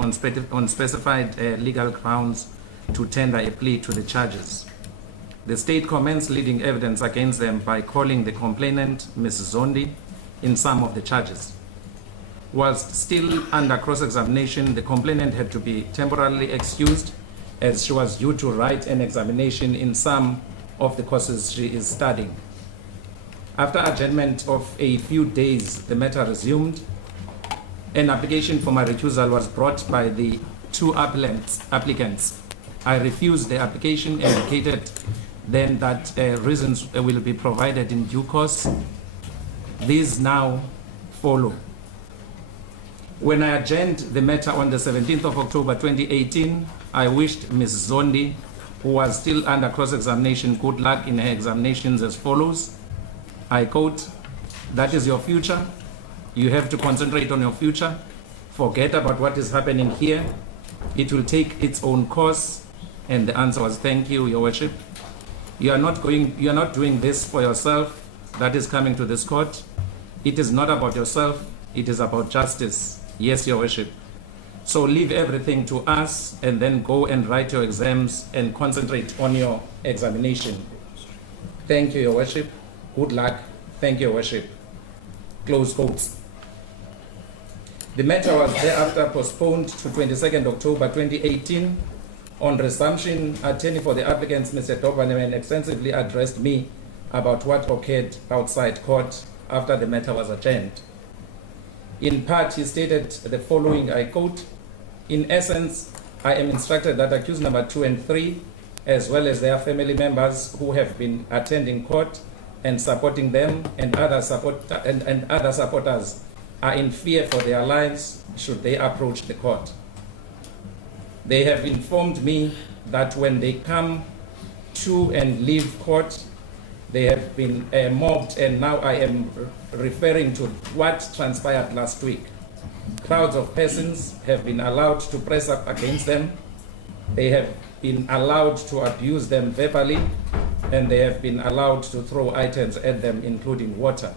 on specified legal grounds to tender a plea to the charges. The state commenced leading evidence against them by calling the complainant, Ms. Zondi, in some of the charges. Whilst still under cross-examination, the complainant had to be temporarily excused as she was due to write an examination in some of the courses she is studying. After adjournment of a few days, the matter resumed. An application for my recusal was brought by the two applicants. I refused the application, indicated then that reasons will be provided in due course. These now follow. When I adjourned the matter on the 17th of October 2018, I wished Ms. Zondi, who was still under cross-examination, good luck in her examinations as follows. I quote, "That is your future. You have to concentrate on your future. Forget about what is happening here. It will take its own course." And the answer was, "Thank you, Your Worship. You are not doing this for yourself that is coming to this court. It is not about yourself. It is about justice. Yes, Your Worship. So leave everything to us and then go and write your exams and concentrate on your examination. Thank you, Your Worship. Good luck. Thank you, Your Worship." Close quotes. The matter was thereafter postponed to 22nd October 2018. On resumption, attorney for the applicants, Mr. Dobaneman, extensively addressed me about what occurred outside court after the matter was adjourned. In part, he stated the following, I quote, "In essence, I am instructed that accused number 2 and 3, as well as their family members who have been attending court and supporting them and other supporters are in fear for their lives should they approach the court. They have informed me that when they come to and leave court, they have been mobbed, and now I am referring to what transpired last week. Crowds of persons have been allowed to press up against them. They have been allowed to abuse them verbally, and they have been allowed to throw items at them, including water.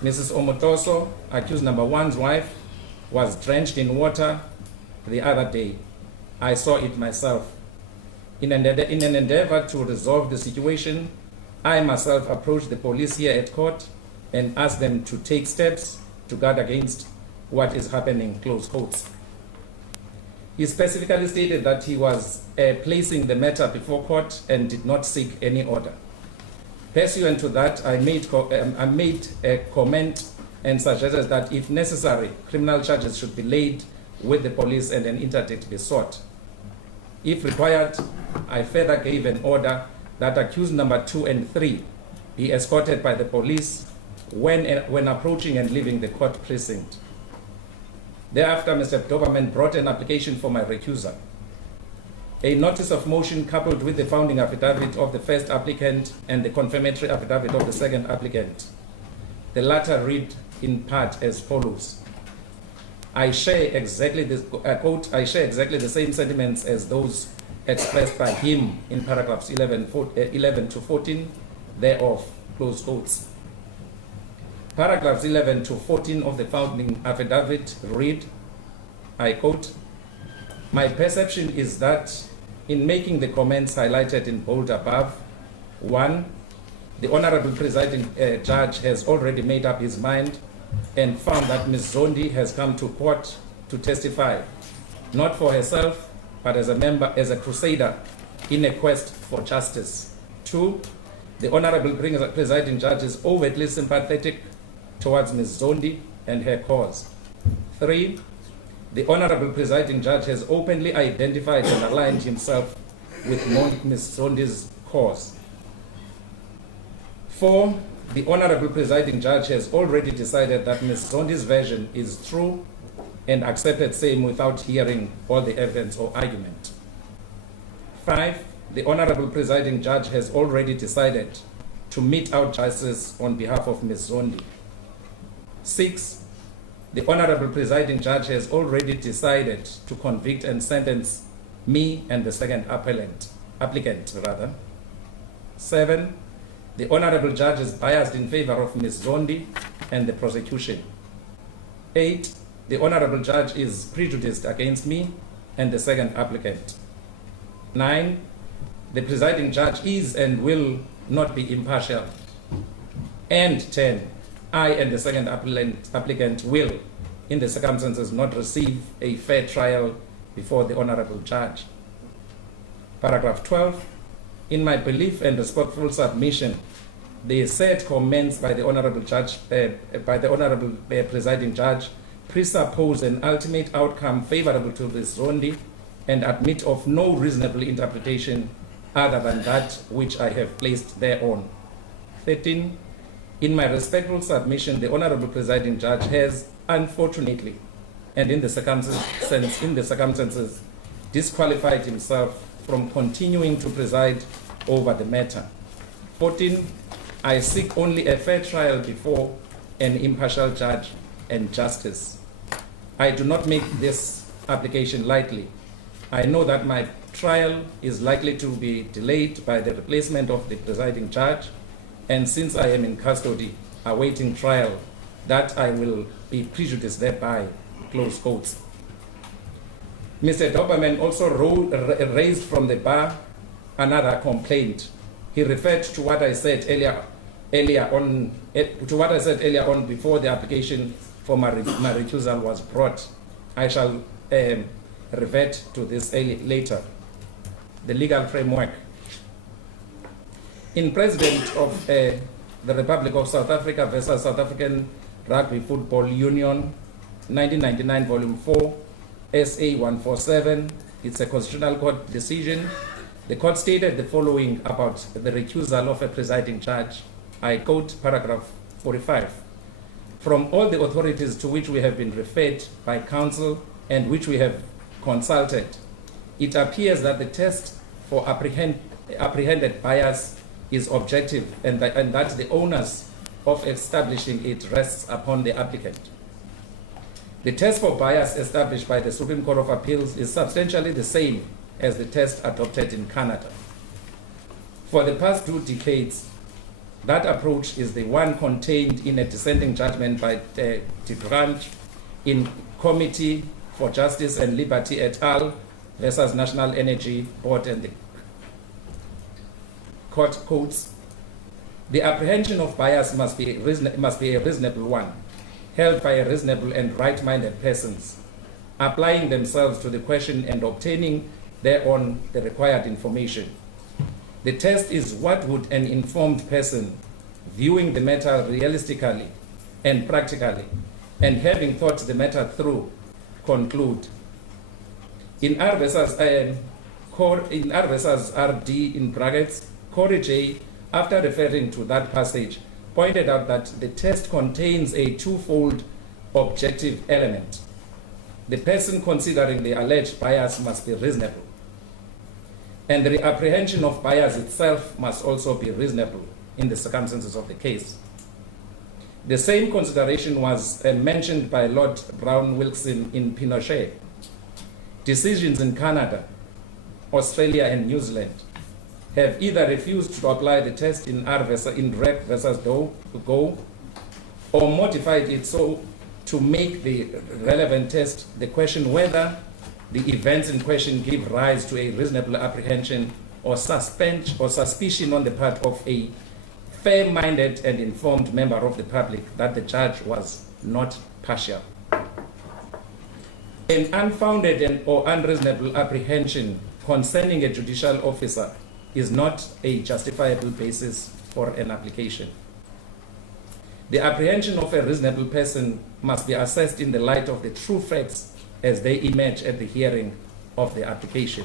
Mrs. Omotoso, accused number 1's wife, was drenched in water the other day. I saw it myself. In an endeavor to resolve the situation, I myself approached the police here at court and asked them to take steps to guard against what is happening," close quotes. He specifically stated that he was placing the matter before court and did not seek any order. Pursuant to that, I made a comment and suggested that if necessary, criminal charges should be laid with the police and an interdict be sought. If required, I further gave an order that accused number 2 and 3 be escorted by the police when approaching and leaving the court precinct. Thereafter, Mr. Doberman brought an application for my recusal. A notice of motion coupled with the founding affidavit of the first applicant and the confirmatory affidavit of the second applicant. The latter read in part as follows. I share exactly this quote, "I share exactly the same sentiments as those expressed by him in paragraphs 11 to 14 thereof," close quotes. Paragraphs 11 to 14 of the founding affidavit read, I quote, "My perception is that in making the comments highlighted in bold above, 1, the Honorable Presiding Judge has already made up his mind and found that Ms. Zondi has come to court to testify, not for herself, but as a crusader in a quest for justice. 2, the Honorable Presiding Judge is overtly sympathetic towards Ms. Zondi and her cause. 3, the Honorable Presiding Judge has openly identified and aligned himself with Ms. Zondi's cause. 4, the Honorable Presiding Judge has already decided that Ms. Zondi's version is true and accepted same without hearing all the evidence or argument. 5, the Honorable Presiding Judge has already decided to mete out justice on behalf of Ms. Zondi. 6, the Honorable Presiding Judge has already decided to convict and sentence me and the second applicant. 7, the Honorable Judge is biased in favor of Ms. Zondi and the prosecution. 8, the Honorable Judge is prejudiced against me and the second applicant. 9, the presiding judge is and will not be impartial. And 10, I and the second applicant will, in the circumstances, not receive a fair trial before the Honorable Judge. Paragraph 12, in my belief and respectful submission, the said comments by the Honorable Judge, presiding judge, presuppose an ultimate outcome favorable to the Zondi and admit of no reasonable interpretation other than that which I have placed thereon. 13, in my respectful submission, the Honorable Presiding Judge has, unfortunately, and in the circumstances, disqualified himself from continuing to preside over the matter. 14, I seek only a fair trial before an impartial judge and justice. I do not make this application lightly. I know that my trial is likely to be delayed by the replacement of the presiding judge, and since I am in custody awaiting trial, that I will be prejudiced thereby, close quotes. Mr. Doberman also raised from the bar another complaint. He referred to what I said earlier on before the application for my recusal was brought. I shall revert to this later. The legal framework. In President of the Republic of South Africa versus South African Rugby Football Union, 1999, Volume 4, SA 147, it's a constitutional court decision. The court stated the following about the recusal of a presiding judge. I quote paragraph 45. From all the authorities to which we have been referred by counsel and which we have consulted, it appears that the test for apprehended bias is objective and that the onus of establishing it rests upon the applicant. The test for bias established by the Supreme Court of Appeals is substantially the same as the test adopted in Canada. For the past 2 decades, that approach is the one contained in a dissenting judgment by the branch in Committee for Justice and Liberty et al. Versus National Energy Board, and the court quotes, the apprehension of bias must be a reasonable one, held by a reasonable and right-minded persons, applying themselves to the question and obtaining thereon the required information. The test is what would an informed person, viewing the matter realistically and practically, and having thought the matter through, conclude. In R versus RD in brackets, Corey J, after referring to that passage, pointed out that the test contains a twofold objective element. The person considering the alleged bias must be reasonable, and the apprehension of bias itself must also be reasonable in the circumstances of the case. The same consideration was mentioned by Lord Brown Wilson in Pinochet. Decisions in Canada, Australia, and New Zealand have either refused to apply the test in Rec versus Go, or modified it so to make the relevant test the question whether the events in question give rise to a reasonable apprehension or suspicion on the part of a fair-minded and informed member of the public that the judge was not partial. An unfounded or unreasonable apprehension concerning a judicial officer is not a justifiable basis for an application. The apprehension of a reasonable person must be assessed in the light of the true facts as they emerge at the hearing of the application.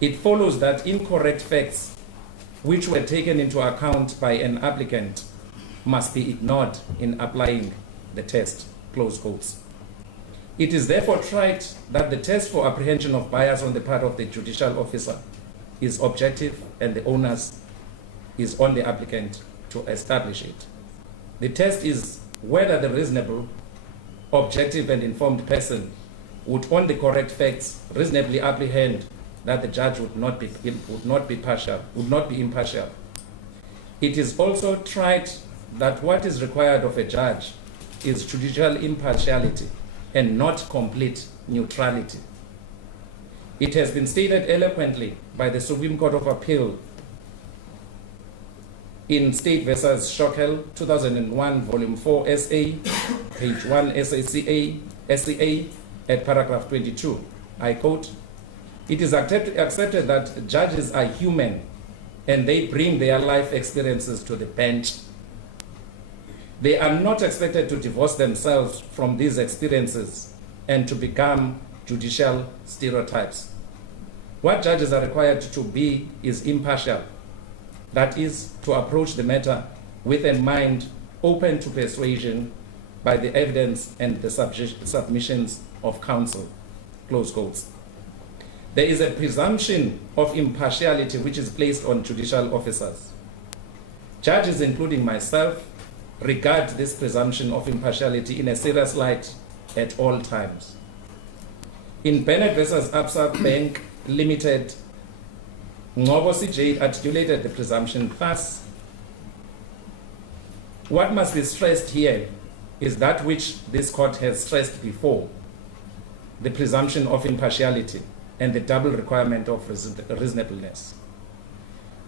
It follows that incorrect facts which were taken into account by an applicant must be ignored in applying the test, close quotes. It is therefore trite that the test for apprehension of bias on the part of the judicial officer is objective and the onus is on the applicant to establish it. The test is whether the reasonable, objective, and informed person would, on the correct facts, reasonably apprehend that the judge would not be impartial. It is also trite that what is required of a judge is judicial impartiality and not complete neutrality. It has been stated eloquently by the Supreme Court of Appeal in State versus Schockel, 2001, Volume 4, SA, page 1, SCA, at paragraph 22. I quote, "It is accepted that judges are human and they bring their life experiences to the bench. They are not expected to divorce themselves from these experiences and to become judicial stereotypes. What judges are required to be is impartial. That is, to approach the matter with a mind open to persuasion by the evidence and the submissions of counsel." Close quotes. There is a presumption of impartiality which is placed on judicial officers. Judges, including myself, regard this presumption of impartiality in a serious light at all times. In Bennett versus Absa Bank Limited, Ngobo CJ articulated the presumption thus: "What must be stressed here is that which this court has stressed before, the presumption of impartiality and the double requirement of reasonableness.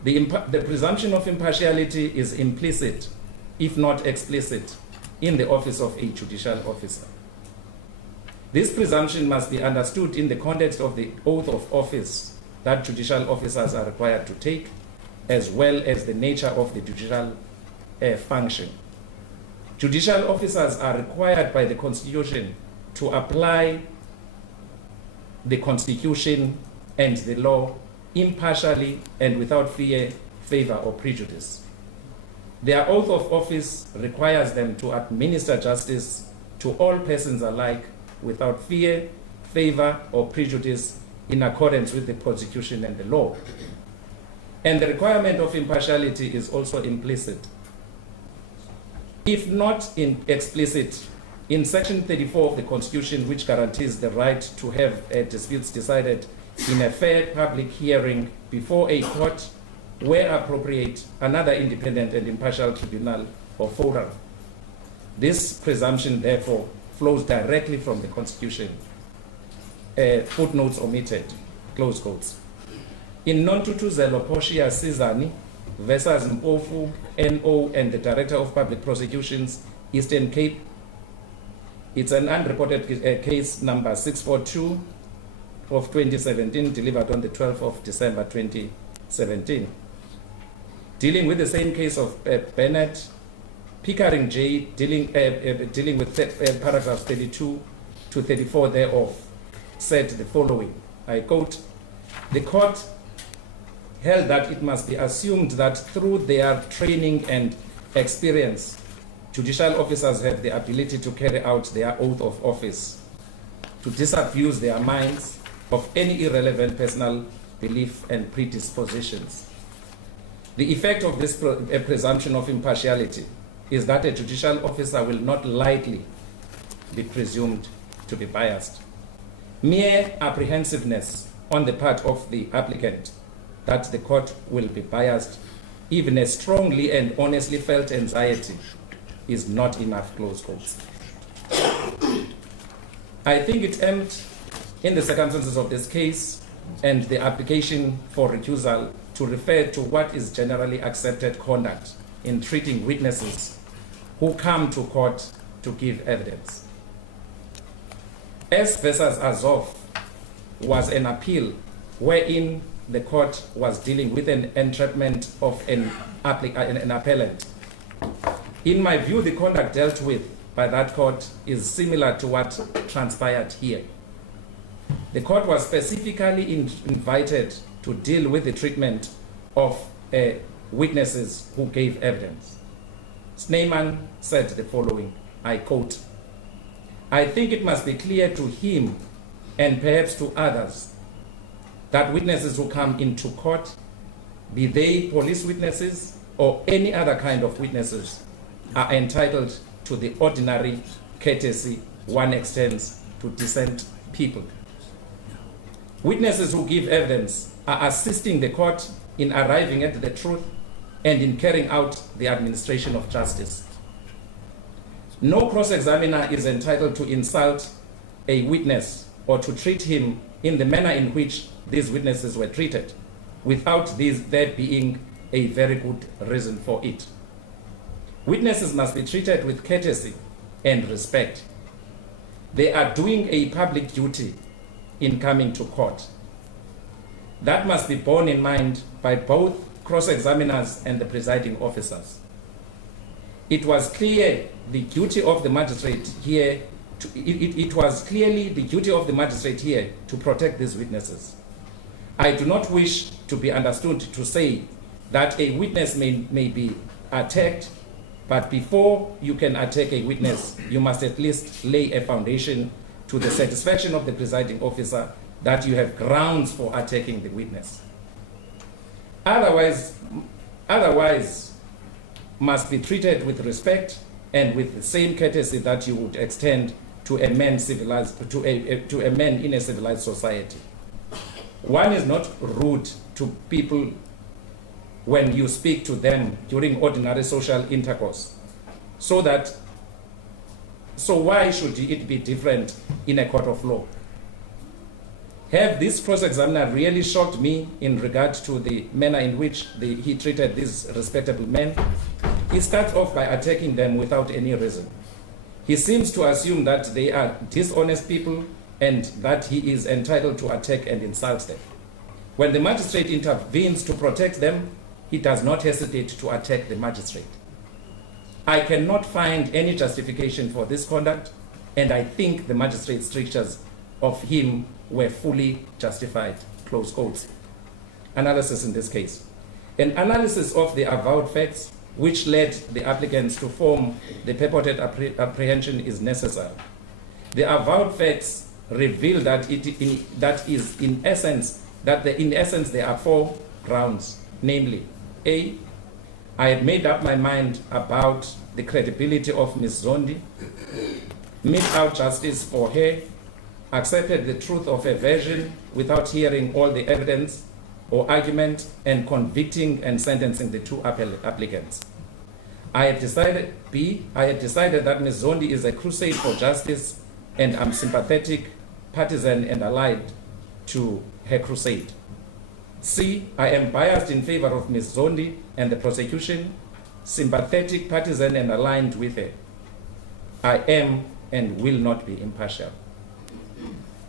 The presumption of impartiality is implicit, if not explicit, in the office of a judicial officer. This presumption must be understood in the context of the oath of office that judicial officers are required to take, as well as the nature of the judicial function. Judicial officers are required by the Constitution to apply the Constitution and the law impartially and without fear, favor, or prejudice. Their oath of office requires them to administer justice to all persons alike without fear, favor, or prejudice, in accordance with the Constitution and the law. And the requirement of impartiality is also implicit, if not explicit, in Section 34 of the Constitution, which guarantees the right to have disputes decided in a fair public hearing before a court, where appropriate, another independent and impartial tribunal or forum. This presumption, therefore, flows directly from the Constitution. Footnotes omitted, close quotes. In Nontutuzelo Portia Sizani versus Mpofu, NO, and the Director of Public Prosecutions, Eastern Cape, it's an unreported case number 642 of 2017, delivered on the 12th of December 2017. Dealing with the same case of Bennett, Pickering J, dealing with paragraphs 32 to 34 thereof, said the following, I quote, "The court held that it must be assumed that through their training and experience, judicial officers have the ability to carry out their oath of office, to disabuse their minds of any irrelevant personal belief and predispositions. The effect of this presumption of impartiality is that a judicial officer will not lightly be presumed to be biased. Mere apprehensiveness on the part of the applicant that the court will be biased, even a strongly and honestly felt anxiety, is not enough," close quotes. I think it aimed, in the circumstances of this case and the application for recusal, to refer to what is generally accepted conduct in treating witnesses who come to court to give evidence. S versus Azov was an appeal wherein the court was dealing with an entrapment of an appellant. In my view, the conduct dealt with by that court is similar to what transpired here. The court was specifically invited to deal with the treatment of witnesses who gave evidence. Snyman said the following, I quote, "I think it must be clear to him and perhaps to others that witnesses who come into court, be they police witnesses or any other kind of witnesses, are entitled to the ordinary courtesy one extends to decent people. Witnesses who give evidence are assisting the court in arriving at the truth and in carrying out the administration of justice. No cross-examiner is entitled to insult a witness or to treat him in the manner in which these witnesses were treated without there being a very good reason for it. Witnesses must be treated with courtesy and respect. They are doing a public duty in coming to court. That must be borne in mind by both cross-examiners and the presiding officers. It was clear the duty of the magistrate here it was clearly the duty of the magistrate here to protect these witnesses. I do not wish to be understood to say that a witness may be attacked, but before you can attack a witness, you must at least lay a foundation to the satisfaction of the presiding officer that you have grounds for attacking the witness. Otherwise must be treated with respect and with the same courtesy that you would extend to a man in a civilized society. One is not rude to people when you speak to them during ordinary social intercourse. So why should it be different in a court of law? Have this cross-examiner really shocked me in regard to the manner in which he treated these respectable men? He starts off by attacking them without any reason. He seems to assume that they are dishonest people and that he is entitled to attack and insult them. When the magistrate intervenes to protect them, he does not hesitate to attack the magistrate. I cannot find any justification for this conduct, and I think the magistrate's strictures of him were fully justified. Close quotes. Analysis in this case. An analysis of the avowed facts which led the applicants to form the purported apprehension is necessary. The avowed facts reveal that in essence there are four grounds, namely, A, I had made up my mind about the credibility of Ms. Zondi, mete out justice for her, accepted the truth of her version without hearing all the evidence or argument, and convicting and sentencing the two applicants. I had decided that Ms. Zondi is a crusade for justice, and I'm sympathetic, partisan, and allied to her crusade. C, I am biased in favor of Ms. Zondi and the prosecution, sympathetic, partisan, and aligned with her. I am and will not be impartial.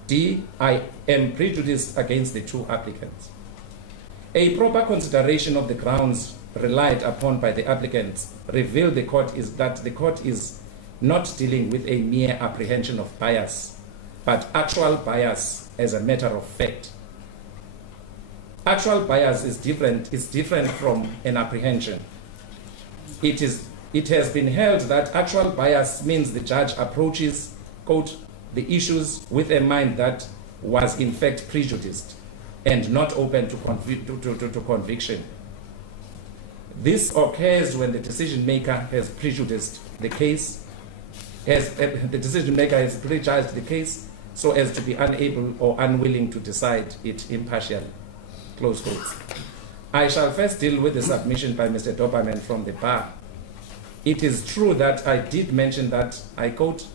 D, I am prejudiced against the two applicants. A proper consideration of the grounds relied upon by the applicants reveal that the court is not dealing with a mere apprehension of bias, but actual bias as a matter of fact. Actual bias is different from an apprehension. It has been held that actual bias means the judge approaches, quote, the issues with a mind that was in fact prejudiced and not open to conviction. This occurs when the decision maker has prejudiced the case, the decision maker has prejudged the case so as to be unable or unwilling to decide it impartially. Close quotes. I shall first deal with the submission by Mr. Doberman from the bar. It is true that I did mention that, I quote,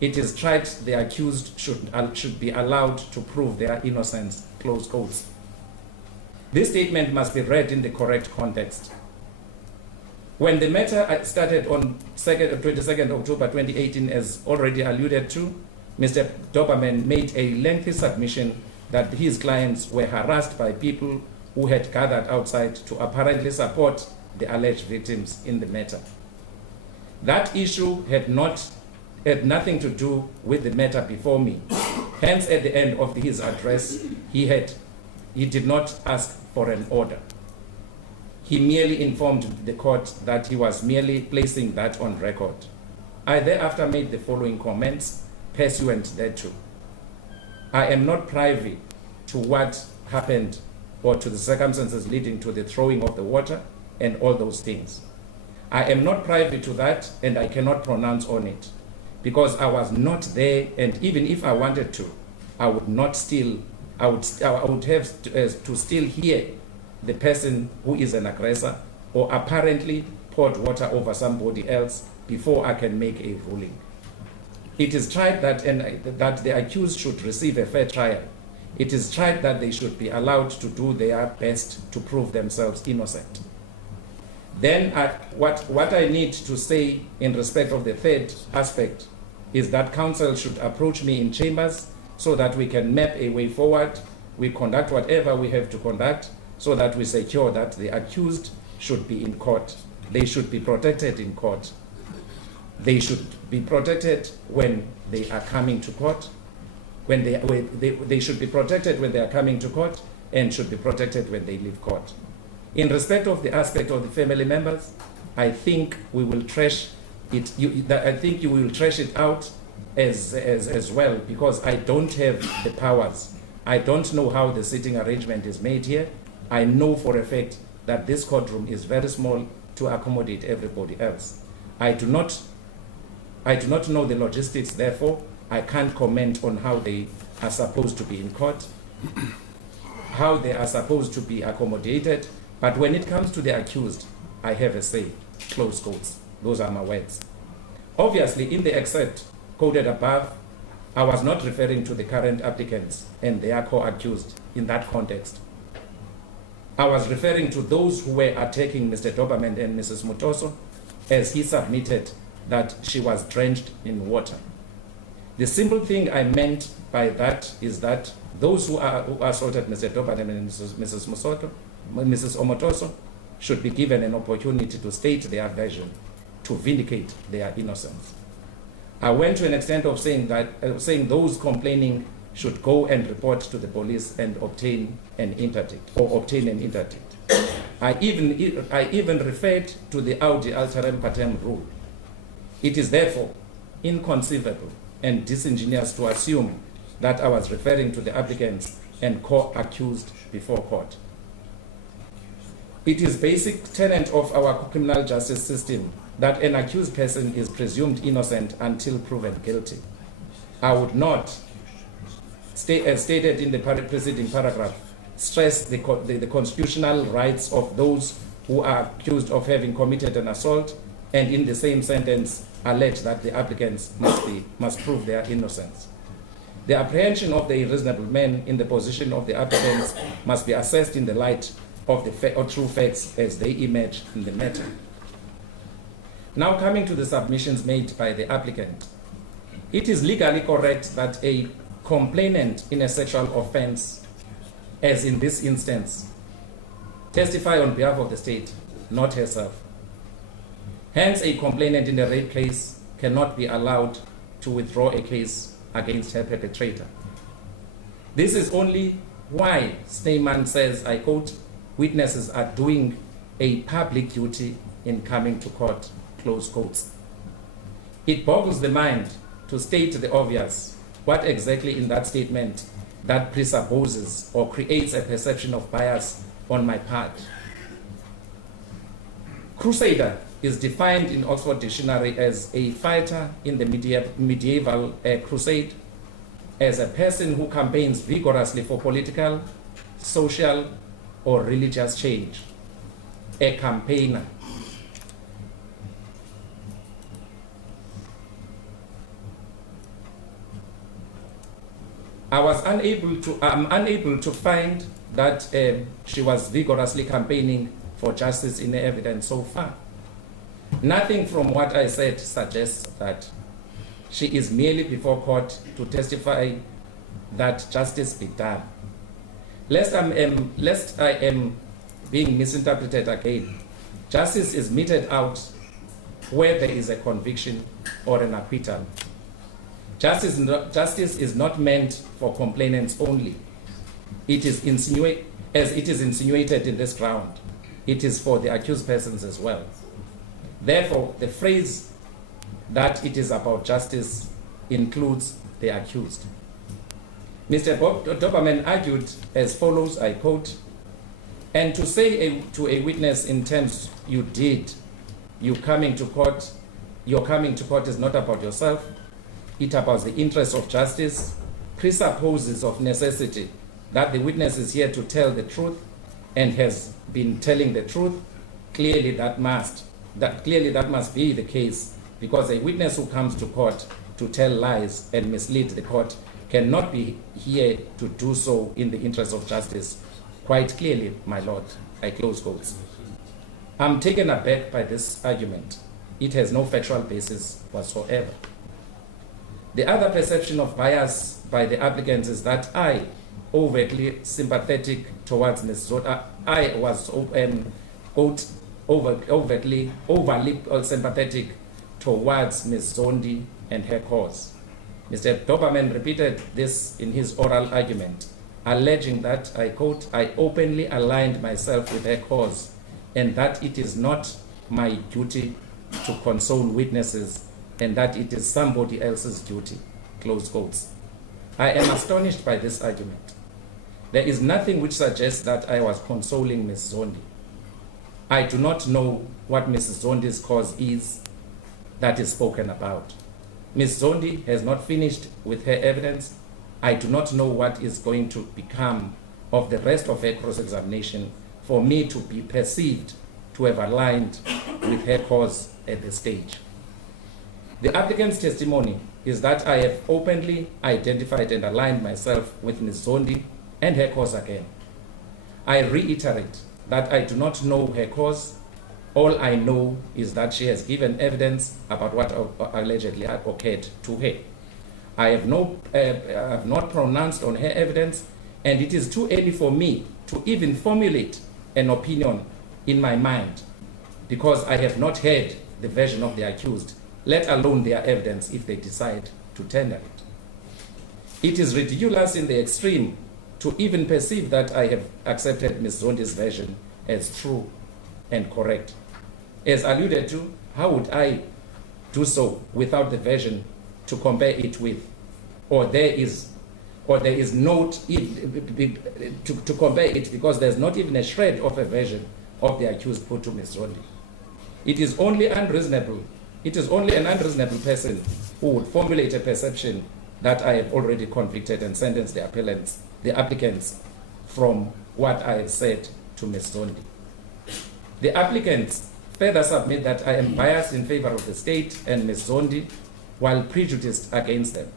it is tried the accused should be allowed to prove their innocence, close quotes. This statement must be read in the correct context. When the matter started on 22nd October 2018, as already alluded to, Mr. Doberman made a lengthy submission that his clients were harassed by people who had gathered outside to apparently support the alleged victims in the matter. That issue had nothing to do with the matter before me. Hence, at the end of his address, he did not ask for an order. He merely informed the court that he was merely placing that on record. I thereafter made the following comments pursuant thereto. I am not privy to what happened or to the circumstances leading to the throwing of the water and all those things. I am not privy to that, and I cannot pronounce on it because I was not there, and even if I wanted to, I would have to still hear the person who is an aggressor or apparently poured water over somebody else before I can make a ruling. It is tried that the accused should receive a fair trial. It is tried that they should be allowed to do their best to prove themselves innocent. Then what I need to say in respect of the third aspect is that counsel should approach me in chambers so that we can map a way forward. We conduct whatever we have to conduct so that we secure that the accused should be in court. They should be protected in court. They should be protected when they are coming to court. They should be protected when they are coming to court and should be protected when they leave court. In respect of the aspect of the family members, I think we will trash it. I think you will trash it out as well, because I don't have the powers. I don't know how the sitting arrangement is made here. I know for a fact that this courtroom is very small to accommodate everybody else. I do not know the logistics, therefore I can't comment on how they are supposed to be in court, how they are supposed to be accommodated. But when it comes to the accused, I have a say, close quotes. Those are my words. Obviously, in the excerpt quoted above, I was not referring to the current applicants and their co-accused in that context. I was referring to those who were attacking Mr. Doberman and Mrs. Omotoso as he submitted that she was drenched in water. The simple thing I meant by that is that those who assaulted Mr. Doberman and Mrs. Omotoso should be given an opportunity to state their version, to vindicate their innocence. I went to an extent of saying those complaining should go and report to the police and obtain an interdict. I even referred to the Audi alteram partem rule. It is therefore inconceivable and disingenuous to assume that I was referring to the applicants and co-accused before court. It is basic tenet of our criminal justice system that an accused person is presumed innocent until proven guilty. I would not, as stated in the preceding paragraph, stress the constitutional rights of those who are accused of having committed an assault, and in the same sentence allege that the applicants must prove their innocence. The apprehension of the unreasonable men in the position of the applicants must be assessed in the light of the true facts as they emerge in the matter. Now, coming to the submissions made by the applicant, it is legally correct that a complainant in a sexual offense, as in this instance, testify on behalf of the state, not herself. Hence, a complainant in a rape case cannot be allowed to withdraw a case against her perpetrator. This is only why Snyman says, I quote, "Witnesses are doing a public duty in coming to court," close quotes. It boggles the mind to state the obvious. What exactly in that statement that presupposes or creates a perception of bias on my part? Crusader is defined in Oxford Dictionary as a fighter in the medieval crusade, as a person who campaigns vigorously for political, social, or religious change. A campaigner. I'm unable to find that she was vigorously campaigning for justice in the evidence so far. Nothing from what I said suggests that. She is merely before court to testify that justice be done. Lest I am being misinterpreted again, justice is meted out where there is a conviction or an acquittal. Justice is not meant for complainants only. It is insinuated in this ground. It is for the accused persons as well. Therefore, the phrase that it is about justice includes the accused. Mr. Doberman argued as follows, I quote, "And to say to a witness in terms your coming to court is not about yourself, it about the interests of justice, presupposes of necessity that the witness is here to tell the truth and has been telling the truth. Clearly that must be the case because a witness who comes to court to tell lies and mislead the court cannot be here to do so in the interest of justice. Quite clearly, my lord, I close quotes. I'm taken aback by this argument. It has no factual basis whatsoever. The other perception of bias by the applicants is that I, overtly sympathetic towards Ms. Zondi, I was quote, overly sympathetic towards Ms. Zondi and her cause. Mr. Doberman repeated this in his oral argument, alleging that, I quote, I openly aligned myself with her cause and that it is not my duty to console witnesses and that it is somebody else's duty, close quotes. I am astonished by this argument. There is nothing which suggests that I was consoling Ms. Zondi. I do not know what Mrs. Zondi's cause is that is spoken about. Ms. Zondi has not finished with her evidence. I do not know what is going to become of the rest of her cross-examination for me to be perceived to have aligned with her cause at this stage. The applicant's testimony is that I have openly identified and aligned myself with Ms. Zondi and her cause again. I reiterate that I do not know her cause. All I know is that she has given evidence about what allegedly occurred to her. I have not pronounced on her evidence, and it is too early for me to even formulate an opinion in my mind because I have not heard the version of the accused, let alone their evidence if they decide to tender it. It is ridiculous in the extreme to even perceive that I have accepted Ms. Zondi's version as true and correct. As alluded to, how would I do so without the version to compare it with? Or there is no to compare it because there's not even a shred of a version of the accused put to Ms. Zondi. It is only an unreasonable person who would formulate a perception that I have already convicted and sentenced the applicants from what I have said to Ms. Zondi. The applicants further submit that I am biased in favor of the state and Ms. Zondi while prejudiced against them.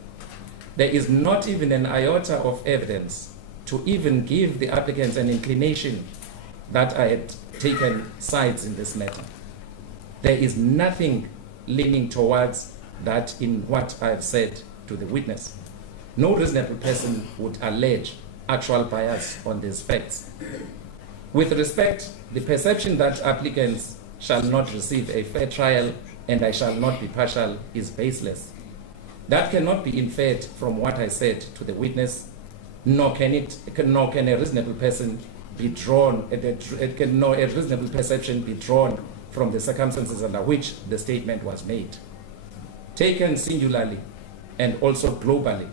There is not even an iota of evidence to even give the applicants an inclination that I had taken sides in this matter. There is nothing leaning towards that in what I have said to the witness. No reasonable person would allege actual bias on these facts. With respect, the perception that applicants shall not receive a fair trial and I shall not be partial is baseless. That cannot be inferred from what I said to the witness, nor can a reasonable person be drawn, nor a reasonable perception be drawn from the circumstances under which the statement was made. Taken singularly and also globally,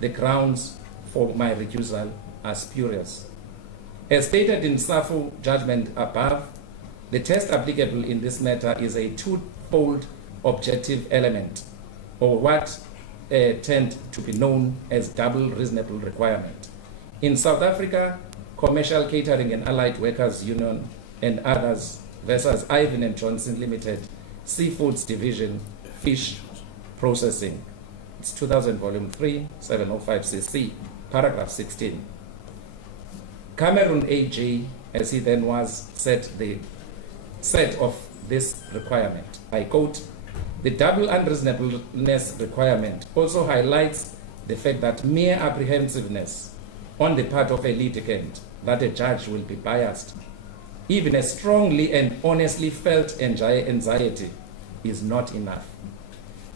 the grounds for my recusal are spurious. As stated in SAFU judgment above, the test applicable in this matter is a twofold objective element, or what tend to be known as double reasonable requirement. In South Africa, Commercial Catering and Allied Workers Union and others versus Ivan and Johnson Limited, Seafoods Division, Fish Processing. It's 2000 volume 3, 705 CC, paragraph 16. Cameron AJ, as he then was, said the set of this requirement. I quote, the double unreasonableness requirement also highlights the fact that mere apprehensiveness on the part of a litigant that a judge will be biased, even a strongly and honestly felt anxiety, is not enough.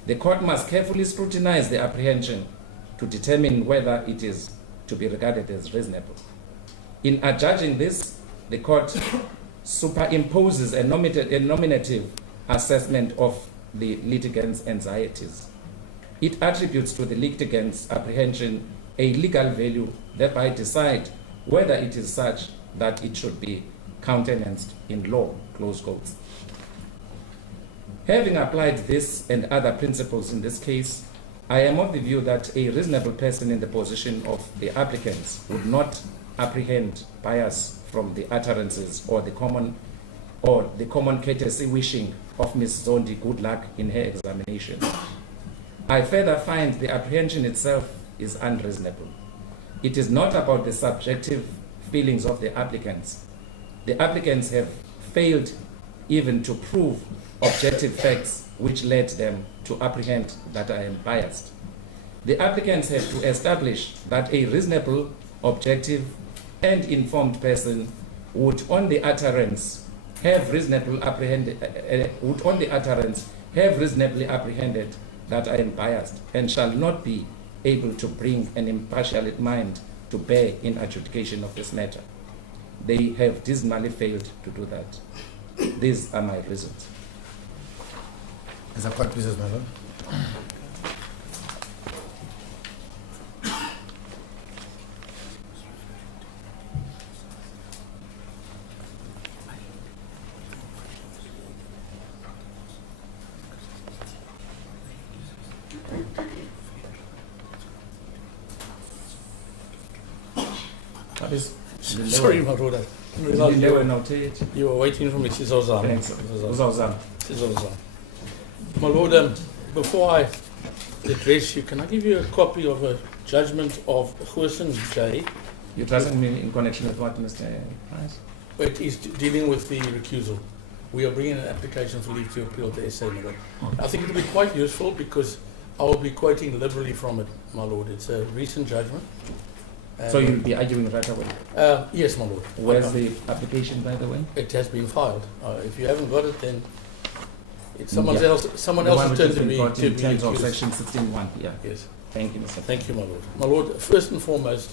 The court must carefully scrutinize the apprehension to determine whether it is to be regarded as reasonable. In adjudging this, the court superimposes a nominative assessment of the litigant's anxieties. It attributes to the litigant's apprehension a legal value, thereby decide whether it is such that it should be countenanced in law, close quotes. Having applied this and other principles in this case, I am of the view that a reasonable person in the position of the applicants would not apprehend bias from the utterances or the common or the common courtesy wishing of Ms. Zondi good luck in her examination. I further find the apprehension itself is unreasonable. It is not about the subjective feelings of the applicants. The applicants have failed even to prove objective facts which led them to apprehend that I am biased. The applicants have to establish that a reasonable, objective, and informed person would on the utterance have reasonably apprehended that I am biased and shall not be able to bring an impartial mind to bear in adjudication of this matter. They have dismally failed to do that. These are my reasons. Is that quite pleased, my lord? Sorry, my lord. You were waiting for me, Sizozam. My lord, before I address you, can I give you a copy of a judgment of Goosen J? You're addressing me in connection with what, Mr. Price? It is dealing with the recusal. We are bringing an application for leave to appeal to SA, my lord. I think it will be quite useful because I will be quoting liberally from it, my lord. It's a recent judgment. So you'll be arguing right away? Yes, my lord. Where's the application, by the way? It has been filed. If you haven't got it, then it's someone else's turn to be in terms of accused. section 16.1. Yeah. Yes. Thank you, Mr. Thank you, my lord. My lord, first and foremost,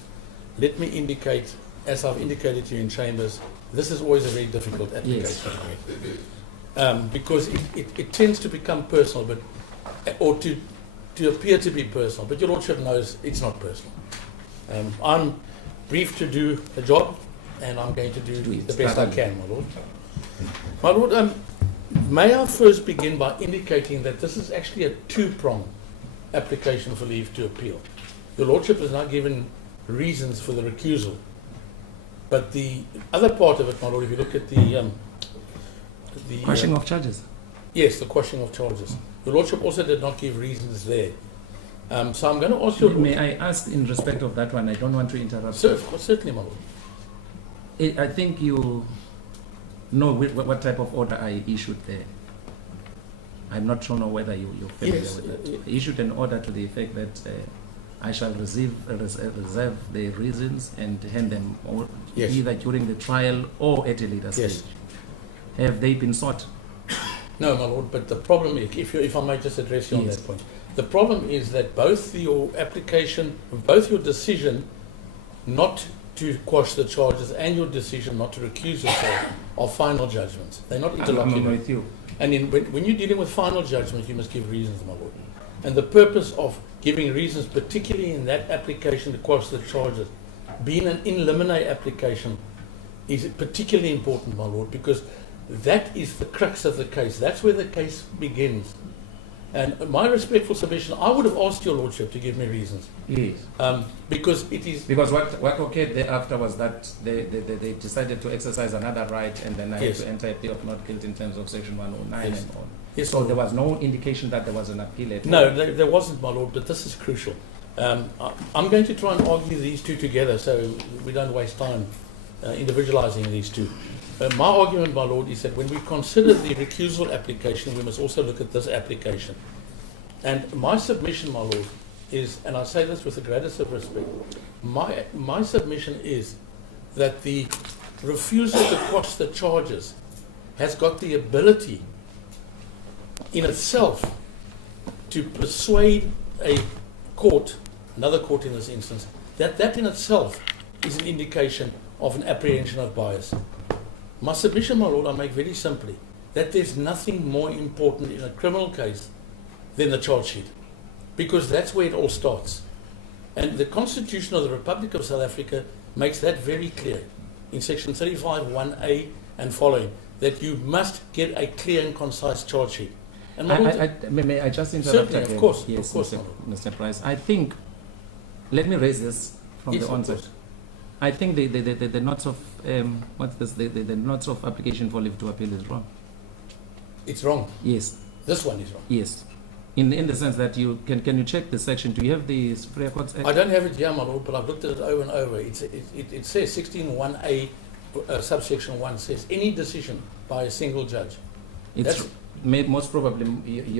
let me indicate, as I've indicated to you in chambers, this is always a very difficult application for me. Because it tends to become personal, or to appear to be personal, but your lordship knows it's not personal. I'm briefed to do a job, and I'm going to do the best I can, my lord. My lord, may I first begin by indicating that this is actually a two-pronged application for leave to appeal. Your lordship has now given reasons for the recusal, but the other part of it, my lord, if you look at the quashing of charges. Yes, the quashing of charges. Your lordship also did not give reasons there. So I'm going to ask you... May I ask in respect of that one? I don't want to interrupt. Sir, of course, certainly, my lord. I think you know what type of order I issued there. I'm not sure whether you're familiar with that. I issued an order to the effect that I shall reserve the reasons and hand them either during the trial or at a later stage. Have they been sought? No, my lord, but the problem is, if I may just address you on that point, the problem is that both your application, both your decision not to quash the charges and your decision not to recuse yourself are final judgments. They're not interlocutory. I'm with you. And when you're dealing with final judgments, you must give reasons, my lord. And the purpose of giving reasons, particularly in that application to quash the charges, being an in limine application, is particularly important, my lord, because that is the crux of the case. That's where the case begins. And my respectful submission, I would have asked your lordship to give me reasons. Yes. Because it is... Because what occurred thereafter was that they decided to exercise another right, and then I had to enter a plea of not guilty in terms of section 109 and on. Yes, so there was no indication that there was an appeal at all. No, there wasn't, my lord, but this is crucial. I'm going to try and argue these two together so we don't waste time individualizing these two. My argument, my lord, is that when we consider the recusal application, we must also look at this application. And my submission, my lord, is, and I say this with the greatest of respect, my submission is that the refusal to quash the charges has got the ability in itself to persuade a court, another court in this instance, that in itself is an indication of an apprehension of bias. My submission, my lord, I make very simply that there's nothing more important in a criminal case than the charge sheet, because that's where it all starts. And the Constitution of the Republic of South Africa makes that very clear in section 35(1)(a) and following, that you must get a clear and concise charge sheet. And may I just interrupt certainly, again? of course, Mr. Price. I think, let me raise this from the onset. I think the notes of what's this? The notes of application for leave to appeal is wrong. It's wrong. Yes, This one is wrong. yes. In the sense that you can you check the section? Do you have the Superior Courts Act? I don't have it here, my lord, but I've looked at it over and over. It says 16(1)(a), subsection 1 says any decision by a single judge. It's That's- most probably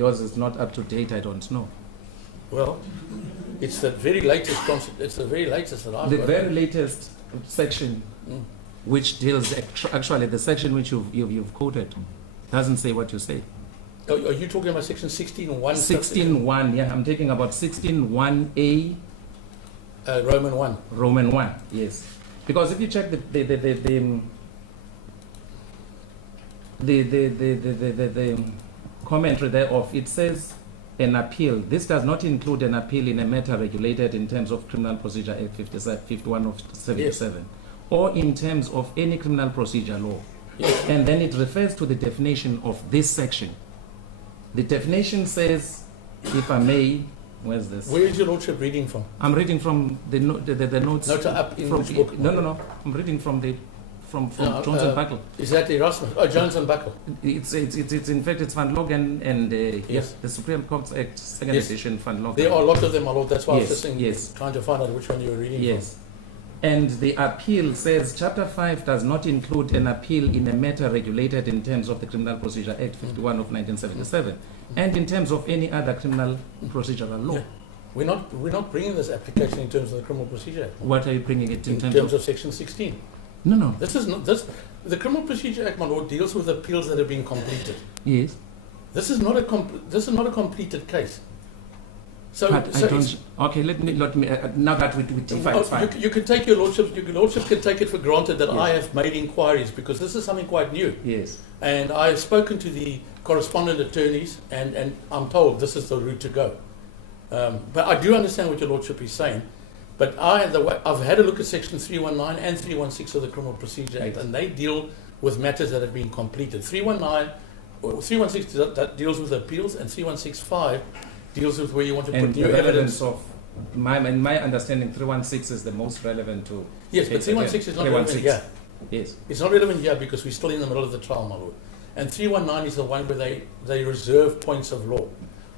yours is not up to date. I don't know. Well, it's the very latest. It's the very latest that I've The got. very latest section, Mm. which deals actually the section which you've quoted, doesn't say what you say. Are you talking about section 16(1)? 16.1, yeah, I'm talking about 16.1a Roman 1. Roman 1, yes. Because if you check the commentary thereof, it says an appeal. This does not include an appeal in a matter regulated in terms of Criminal Procedure Act 51 of 77, or in terms of any criminal procedure law. Yes. And then it refers to the definition of this section. The definition says, if I may, where's this? Where is your lordship reading from? I'm reading from the notes. Note up in from, which book? No. I'm reading from No, Jones and Buckle. Is that Erasmus? Oh, Jones and Buckle. It's in fact it's Van Logan and Yes. the Supreme Court Act second Yes. edition Van Logan. There are a lot of them, my lord. That's why I was Yes, just saying, yes. trying to find out which one you were reading Yes. And the appeal says Chapter 5 does not include an appeal in a matter regulated in terms of the Criminal Procedure Act 51 of 1977 and in terms of any other criminal procedural law. Yeah. We're not bringing this application in terms of the Criminal Procedure Act. What are you bringing it In terms of section 16. No. This is not this. The Criminal Procedure Act, my lord, deals with appeals that have been completed. Yes. This is not a completed case. So, But I so don't. it's- Okay, let me now that we define Oh, it's fine. you can take your lordship can take it for granted that Yes. I have made inquiries because this is something quite new. Yes. And I have spoken to the correspondent attorneys and I'm told this is the route to go. But I do understand what your lordship is saying. But I've had a look at section 319 and 316 of the Criminal Procedure Act, Yes. and they deal with matters that have been completed. 319 or 316 that deals with appeals, and 3165 deals with where you want to And put the new relevance evidence. of my understanding, 316 is the most relevant to. Yes, but 316 is not relevant 316. here. Yes. It's not relevant here because we're still in the middle of the trial, my lord. And 319 is the one where they reserve points of law.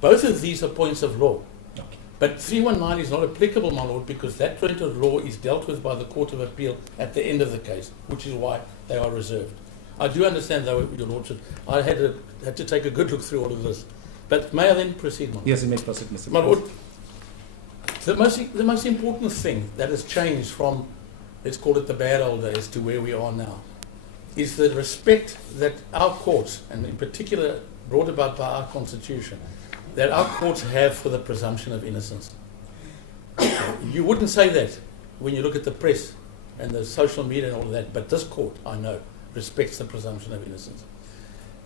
Both of these are points of law. Okay. But 319 is not applicable, my lord, because that point of law is dealt with by the Court of Appeal at the end of the case, which is why they are reserved. I do understand, though, your lordship. I had to take a good look through all of this. But may I then proceed, my lord? Yes, you may proceed, Mr. My lord, the most important thing that has changed from, let's call it the bad old days, to where we are now, is the respect that our courts, and in particular brought about by our Constitution, that our courts have for the presumption of innocence. You wouldn't say that when you look at the press and the social media and all of that, but this court, I know, respects the presumption of innocence.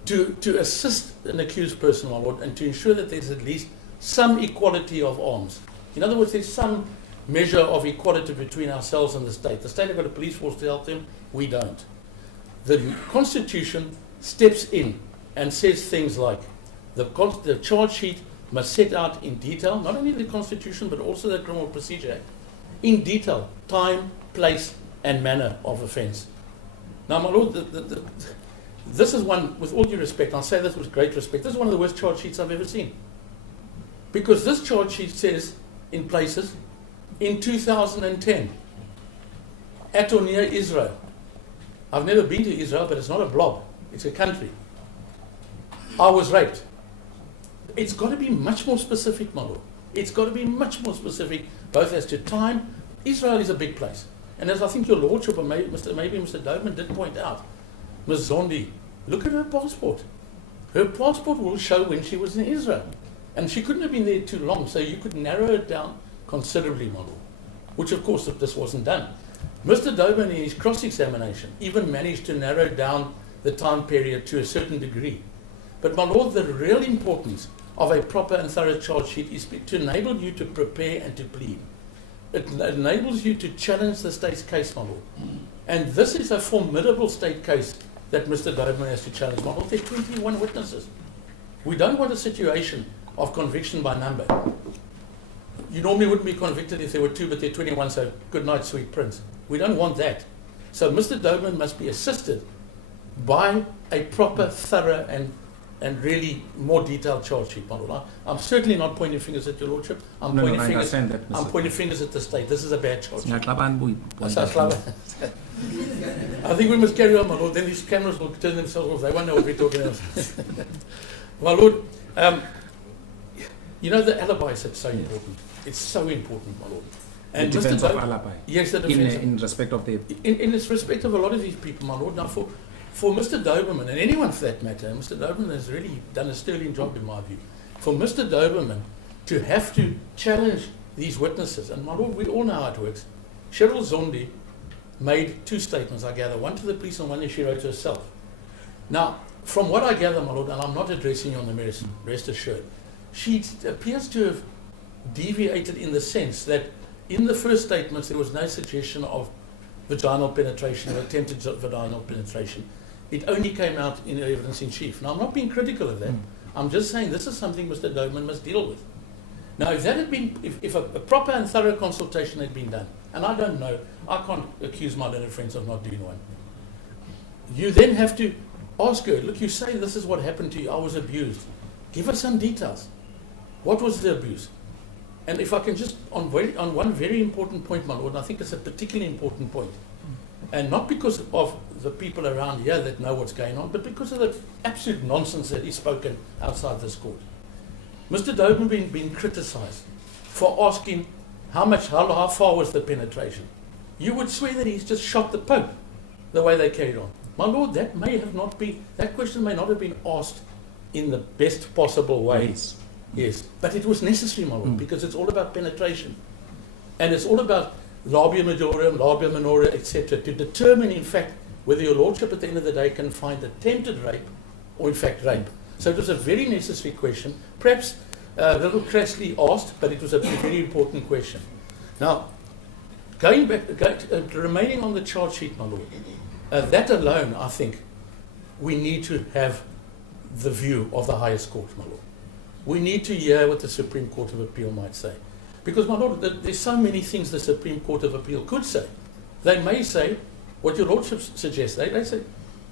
To assist an accused person, my lord, and to ensure that there's at least some equality of arms. In other words, there's some measure of equality between ourselves and the state. The state have got a police force to help them, we don't. The Constitution steps in and says things like the charge sheet must set out in detail, not only the Constitution, but also the Criminal Procedure Act, in detail, time, place, and manner of offence. Now, my lord, this is one, with all due respect, I'll say this with great respect, this is one of the worst charge sheets I've ever seen. Because this charge sheet says, in places, in 2010, at or near Israel. I've never been to Israel, but it's not a blob, it's a country. I was raped. It's got to be much more specific, my lord. It's got to be much more specific, both as to time. Israel is a big place. And as I think your lordship, or maybe Mr. Doberman did point out, Ms. Zondi, look at her passport. Her passport will show when she was in Israel. And she couldn't have been there too long, so you could narrow it down considerably, my lord. Which, of course, this wasn't done. Mr. Doberman, in his cross-examination, even managed to narrow down the time period to a certain degree. But, my lord, the real importance of a proper and thorough charge sheet is to enable you to prepare and to plead. It enables you to challenge the state's case, my lord. And this is a formidable state case that Mr. Doberman has to challenge, my lord. There are 21 witnesses. We don't want a situation of conviction by number. you normally wouldn't be convicted if there were 2, but there are 21, so good night, sweet prince. We don't want that. So Mr. Doberman must be assisted by a proper, thorough, and really more detailed charge sheet, my Lord. I'm certainly not pointing fingers at your Lordship. I'm No, pointing I fingers. understand that, I'm Mr. pointing fingers at the state. This is a bad charge sheet. Siyaxabana ubuyi- I think we must carry on, my Lord. Then these cameras will turn themselves off. They won't know what we're talking about. My Lord, you know the alibi is so important. It's so important, my Lord. The And defense Mr. of Doberman, alibi. yes, the defense. In respect of the In this respect of a lot of these people, my Lord, now for Mr. Doberman, and anyone for that matter, and Mr. Doberman has really done a sterling job in my view, for Mr. Doberman to have to challenge these witnesses, and my Lord, we all know how it works. Cheryl Zondi made 2 statements, I gather, one to the police and one that she wrote herself. Now, from what I gather, my Lord, and I'm not addressing you on the merits, rest assured, she appears to have deviated in the sense that in the first statements there was no suggestion of vaginal penetration or attempted vaginal penetration. It only came out in evidence in chief. Now, I'm not being critical of that. I'm just saying this is something Mr. Doberman must deal with. Now, if that had been, if a proper and thorough consultation had been done, and I don't know, I can't accuse my learned friends of not doing one, you then have to ask her, look, you say this is what happened to you, I was abused. Give us some details. What was the abuse? And if I can just, on one very important point, my Lord, and I think it's a particularly important point, and not because of the people around here that know what's going on, but because of the absolute nonsense that is spoken outside this court. Mr. Doberman being criticised for asking how far was the penetration. You would swear that he's just shot the Pope, the way they carried on. My Lord, that question may not have been asked in the best possible way. Yes. Yes, but it was necessary, my Lord, because it's all about penetration. And it's all about labia majorum, labia minora, etc., to determine, in fact, whether your Lordship at the end of the day can find attempted rape or, in fact, rape. So it was a very necessary question, perhaps a little crassly asked, but it was a very important question. Now, remaining on the charge sheet, my Lord, that alone, I think, we need to have the view of the highest court, my Lord. We need to hear what the Supreme Court of Appeal might say. Because, my Lord, there's so many things the Supreme Court of Appeal could say. They may say what your Lordship suggests. They say,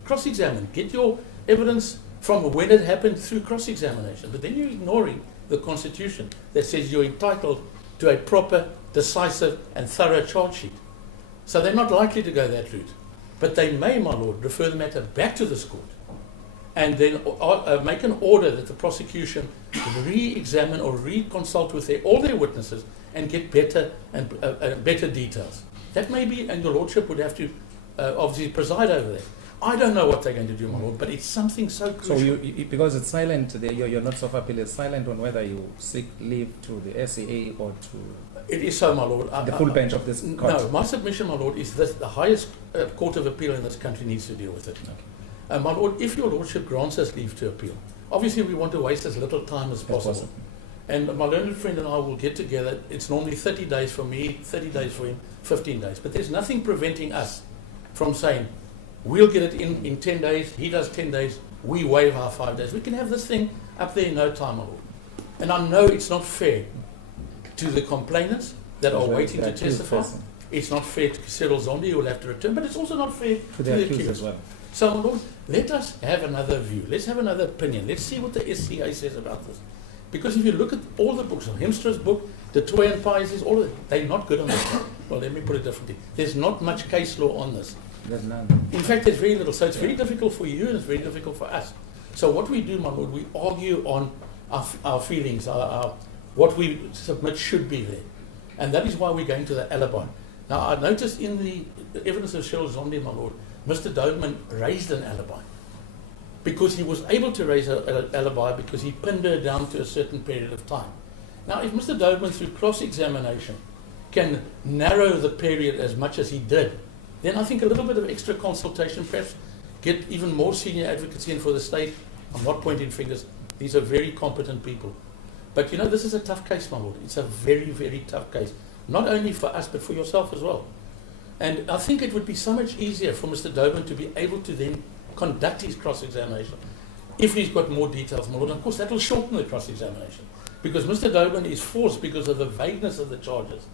cross-examine. Get your evidence from when it happened through cross-examination. But then you're ignoring the Constitution that says you're entitled to a proper, decisive, and thorough charge sheet. So they're not likely to go that route. But they may, my Lord, refer the matter back to this court and then make an order that the prosecution re-examine or re-consult with all their witnesses and get better and better details. That may be, and your Lordship would have to obviously preside over that. I don't know what they're going to do, my Lord, but it's something so crucial. So because it's silent, your notice of appeal is silent on whether you seek leave to the SCA or to It is so, my Lord. the full bench of this court. No, my submission, my Lord, is that the highest court of appeal in this country needs to deal with it. Okay. My Lord, if your Lordship grants us leave to appeal, obviously we want to waste as little time as possible. And my learned friend and I will get together. It's normally 30 days for me, 30 days for him, 15 days. But there's nothing preventing us from saying, we'll get it in 10 days, he does 10 days, we waive our 5 days. We can have this thing up there in no time, my Lord. And I know it's not fair to the complainants that are waiting to testify. It's not fair to Cyril Zondi, who will have to return, but it's also not fair to the accused as well. So, my Lord, let us have another view. Let's have another opinion. Let's see what the SCA says about this. Because if you look at all the books, Hemstra's book, the Toy and Pies, all of it, they're not good on this. Well, let me put it differently. There's not much case law on this. There's none. In fact, there's very little. So it's very difficult for you and it's very difficult for us. So what we do, my Lord, we argue on our feelings, what we submit should be there. And that is why we're going to the alibi. Now, I noticed in the evidence of Cheryl Zondi, my Lord, Mr. Doberman raised an alibi. Because he was able to raise an alibi because he pinned her down to a certain period of time. Now, if Mr. Doberman, through cross-examination, can narrow the period as much as he did, then I think a little bit of extra consultation, perhaps get even more senior advocacy in for the state. I'm not pointing fingers. These are very competent people. But, you know, this is a tough case, my Lord. It's a very, very tough case. Not only for us, but for yourself as well. And I think it would be so much easier for Mr. Doberman to be able to then conduct his cross-examination if he's got more details, my Lord. And of course, that will shorten the cross-examination. because Mr. Doban is forced, because of the vagueness of the charges,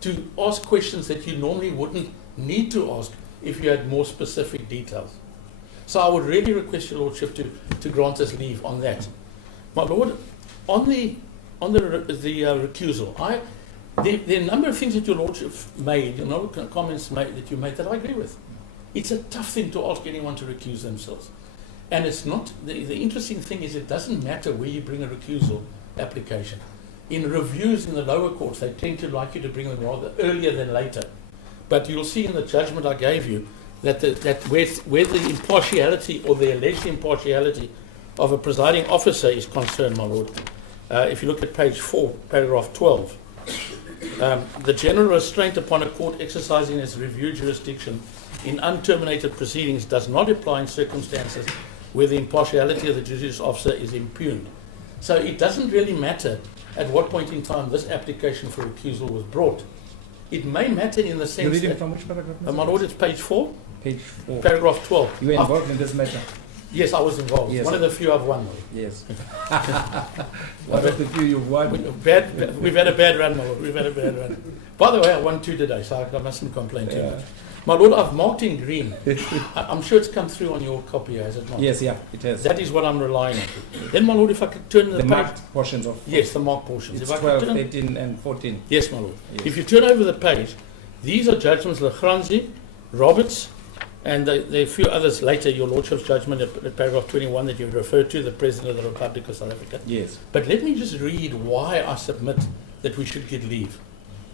to ask questions that you normally wouldn't need to ask if you had more specific details. So I would really request your Lordship to grant us leave on that. My Lord, on the recusal, there are a number of things that your Lordship made, comments made that you made that I agree with. It's a tough thing to ask anyone to recuse themselves. And it's not, the interesting thing is it doesn't matter where you bring a recusal application. In reviews in the lower courts, they tend to like you to bring them rather earlier than later. But you'll see in the judgment I gave you that where the impartiality or the alleged impartiality of a presiding officer is concerned, my Lord, if you look at page 4, paragraph 12, the general restraint upon a court exercising its review jurisdiction in unterminated proceedings does not apply in circumstances where the impartiality of the judicial officer is impugned. So it doesn't really matter at what point in time this application for recusal was brought. It may matter in the sense You're reading that, from which paragraph? my Lord, it's page 4, Page 4. paragraph 12. You were involved in this matter? Yes, I was involved. Yes, One of the few I've won, my Lord. Yes. One of the few you've won? We've had a bad run, my Lord. We've had a bad run. By the way, I won 2 today, so I mustn't complain too much. My Lord, I've marked in green. I'm sure it's come through on your copy, has it not? Yes, yeah, it has. That is what I'm relying on. Then, my Lord, if I could turn the page. Marked portions of. Yes, the marked portions. It's If I 12, could turn, 13, and 14. yes, my Lord. Yes. If you turn over the page, these are judgments Lagranzi, Roberts, and there are a few others later, your Lordship's judgment at paragraph 21 that you've referred to, the President of the Republic of South Africa. Yes. But let me just read why I submit that we should get leave.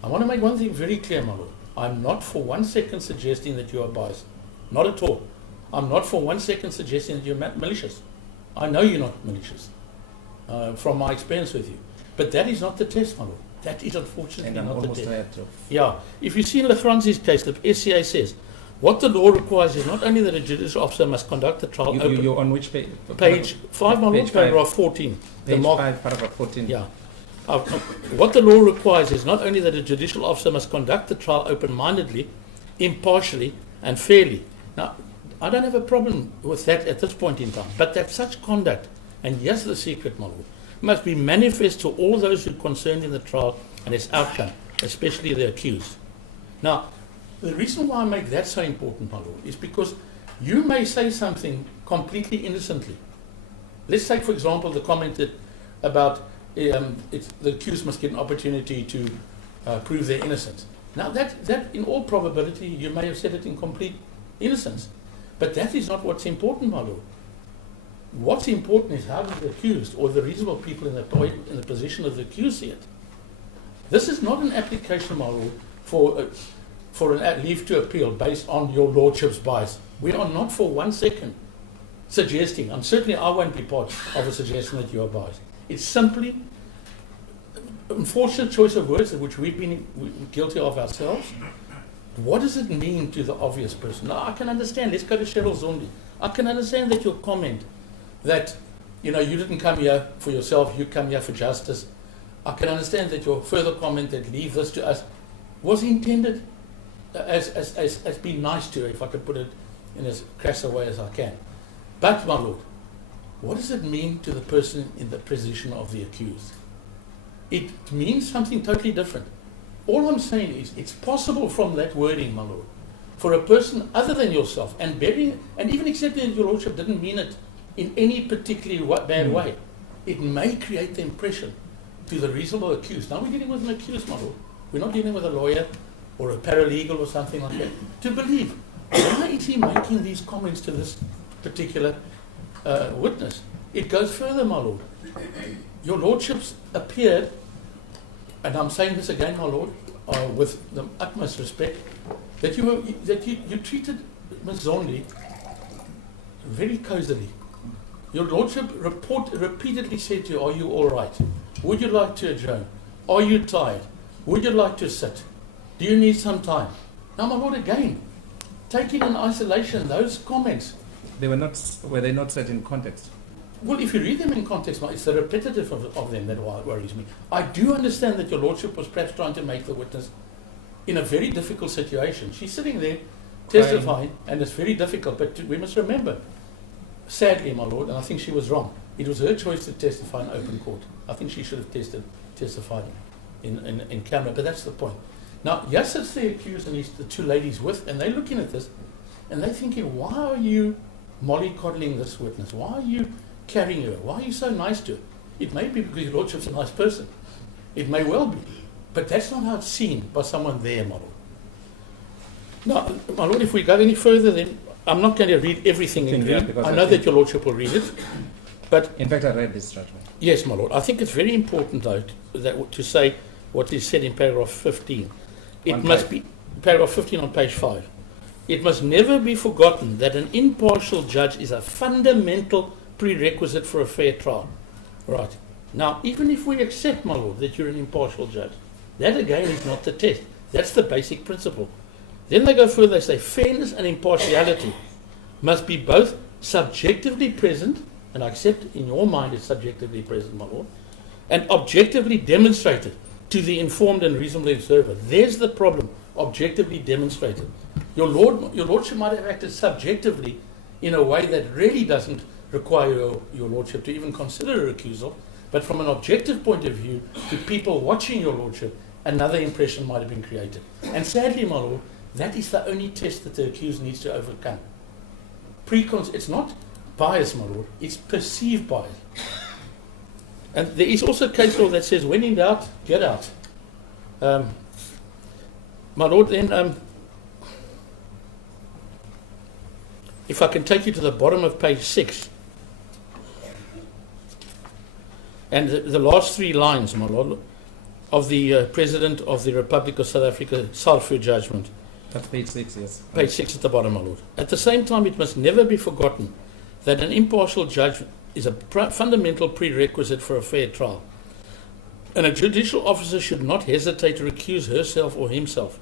I want to make one thing very clear, my Lord. I'm not for 1 second suggesting that you are biased. Not at all. I'm not for 1 second suggesting that you're malicious. I know you're not malicious from my experience with you. But that is not the test, my Lord. That is unfortunately And I'm not the almost test. tired of. Yeah. If you see in Lagranzi's case, the SCA says, what the law requires is not only that a judicial officer must conduct the trial open. You're on which page? Page 5, my Lord, Page paragraph 14. Page mark- 5, paragraph 14. Yeah. What the law requires is not only that a judicial officer must conduct the trial open-mindedly, impartially, and fairly. Now, I don't have a problem with that at this point in time, but that such conduct, and yes, the secret, my Lord, must be manifest to all those who are concerned in the trial and its outcome, especially the accused. Now, the reason why I make that so important, my Lord, is because you may say something completely innocently. Let's take, for example, the comment that about the accused must get an opportunity to prove their innocence. Now, that in all probability, you may have said it in complete innocence. But that is not what's important, my Lord. What's important is how the accused or the reasonable people in the position of the accused see it. This is not an application, my Lord, for an leave to appeal based on your Lordship's bias. We are not for 1 second suggesting, and certainly I won't be part of a suggestion that you are biased. It's simply unfortunate choice of words which we've been guilty of ourselves. What does it mean to the obvious person? Now, I can understand. Let's go to Cheryl Zondi. I can understand that your comment that, you didn't come here for yourself, you come here for justice. I can understand that your further comment that leave this to us was intended as being nice to her, if I could put it in as crass a way as I can. But, my Lord, what does it mean to the person in the position of the accused? It means something totally different. All I'm saying is it's possible from that wording, my Lord, for a person other than yourself, and even accepting that your Lordship didn't mean it in any particularly bad way, it may create the impression to the reasonable accused. Now we're dealing with an accused, my Lord. We're not dealing with a lawyer or a paralegal or something like that. To believe, why is he making these comments to this particular witness? It goes further, my Lord. Your Lordships appeared, and I'm saying this again, my Lord, with the utmost respect, that you treated Ms. Zondi very cozily. Your Lordship repeatedly said to you, are you all right? Would you like to adjourn? Are you tired? Would you like to sit? Do you need some time? Now, my Lord, again, taking in isolation those comments. Were they not set in context? Well, if you read them in context, it's the repetitive of them that worries me. I do understand that your Lordship was perhaps trying to make the witness in a very difficult situation. She's sitting there testifying, and it's very difficult, but we must remember, sadly, my Lord, and I think she was wrong, it was her choice to testify in open court. I think she should have testified in camera, but that's the point. Now, yes, it's the accused and the two ladies with, and they're looking at this, and they're thinking, why are you mollycoddling this witness? Why are you carrying her? Why are you so nice to her? It may be because your lordship's a nice person. It may well be. But that's not how it's seen by someone there, my lord. Now, my lord, if we go any further, then I'm not going to read everything in green. I know that your lordship will read it. But in fact, I read this judgment. Yes, my lord. I think it's very important, though, to say what is said in paragraph 15. It must be, paragraph 15 on page 5. It must never be forgotten that an impartial judge is a fundamental prerequisite for a fair trial. Right. Now, even if we accept, my lord, that you're an impartial judge, that again is not the test. That's the basic principle. Then they go further, they say fairness and impartiality must be both subjectively present, and I accept in your mind it's subjectively present, my lord, and objectively demonstrated to the informed and reasonable observer. There's the problem, objectively demonstrated. Your lordship might have acted subjectively in a way that really doesn't require your lordship to even consider a recusal, but from an objective point of view, to people watching your lordship, another impression might have been created. And sadly, my lord, that is the only test that the accused needs to overcome. It's not bias, my lord, it's perceived bias. And there is also a case law that says, when in doubt, get out. My lord, then, if I can take you to the bottom of page 6, and the last 3 lines, my lord, of the President of the Republic of South Africa Salford judgment. That's page 6, yes. Page 6 at the bottom, my lord. At the same time, it must never be forgotten that an impartial judge is a fundamental prerequisite for a fair trial. And a judicial officer should not hesitate to recuse herself or himself.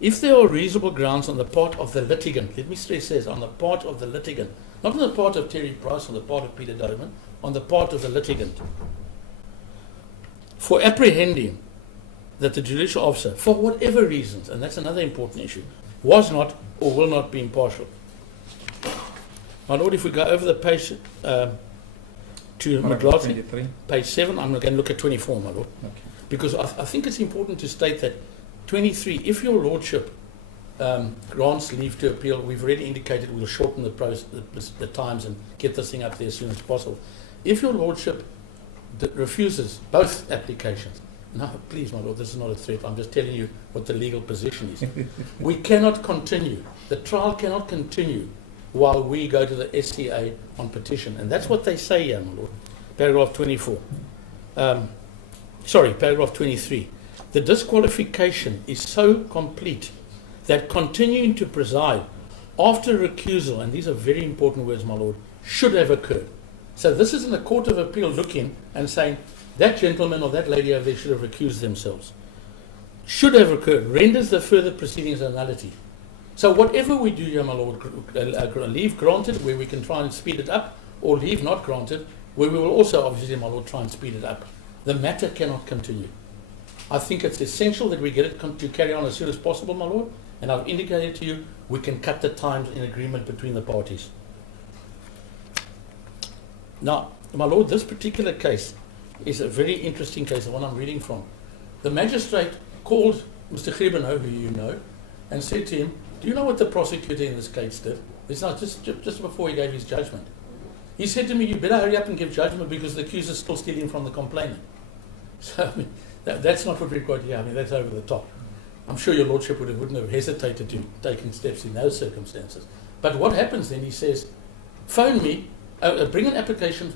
If there are reasonable grounds on the part of the litigant, let me stress this, on the part of the litigant, not on the part of Terry Price, on the part of Peter Doman, on the part of the litigant, for apprehending that the judicial officer, for whatever reasons, and that's another important issue, was not or will not be impartial. My lord, if we go over the page to McLaughlin, page 7, I'm going to look at 24, my lord. Okay. Because I think it's important to state that 23, if your lordship grants leave to appeal, we've already indicated we'll shorten the times and get this thing up there as soon as possible. If your lordship refuses both applications, no, please, my lord, this is not a threat. I'm just telling you what the legal position is. We cannot continue. The trial cannot continue while we go to the SCA on petition. And that's what they say here, my lord. Paragraph 24. Paragraph 23. The disqualification is so complete that continuing to preside after recusal, and these are very important words, my lord, should have occurred. So this is in the Court of Appeal looking and saying, that gentleman or that lady over there should have recused themselves. Should have occurred, renders the further proceedings a nullity. So whatever we do here, my lord, leave granted, where we can try and speed it up, or leave not granted, where we will also, obviously, my lord, try and speed it up. The matter cannot continue. I think it's essential that we get it to carry on as soon as possible, my lord, and I've indicated to you, we can cut the times in agreement between the parties. Now, my lord, this particular case is a very interesting case, the one I'm reading from. The magistrate called Mr. Gribeno, who you know, and said to him, do you know what the prosecutor in this case did? It's not just before he gave his judgment. He said to me, you better hurry up and give judgment because the accused is still stealing from the complainant. So, I mean, that's not what we've got here. I mean, that's over the top. I'm sure your lordship wouldn't have hesitated to taking steps in those circumstances. But what happens then, he says, phone me, bring an application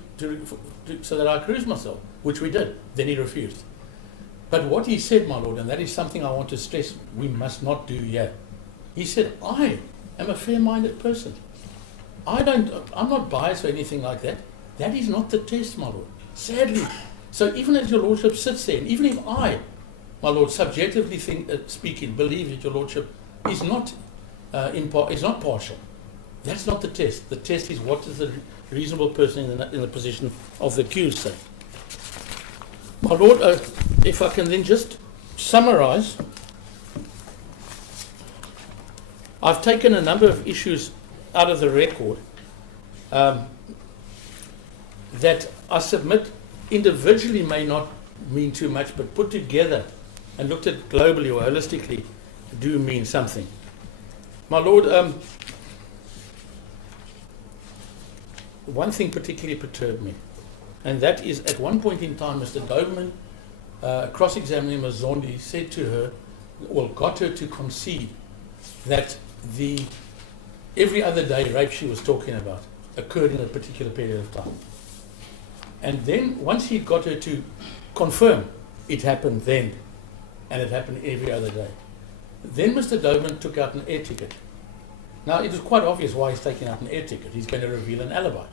so that I accuse myself, which we did. Then he refused. But what he said, my lord, and that is something I want to stress, we must not do here. He said, I am a fair-minded person. I'm not biased or anything like that. That is not the test, my lord. Sadly. So even as your lordship sits there, and even if I, my lord, subjectively speaking, believe that your lordship is not partial, that's not the test. The test is what does the reasonable person in the position of the accused say. My lord, if I can then just summarize, I've taken a number of issues out of the record that I submit individually may not mean too much, but put together and looked at globally or holistically do mean something. My Lord, one thing particularly perturbed me, and that is at one point in time, Mr. Doberman, cross-examining Ms. Zondi, said to her, well, got her to concede that the every other day rape she was talking about occurred in a particular period of time. And then once he got her to confirm it happened then, and it happened every other day, then Mr. Doberman took out an air ticket. Now, it was quite obvious why he's taking out an air ticket. He's going to reveal an alibi.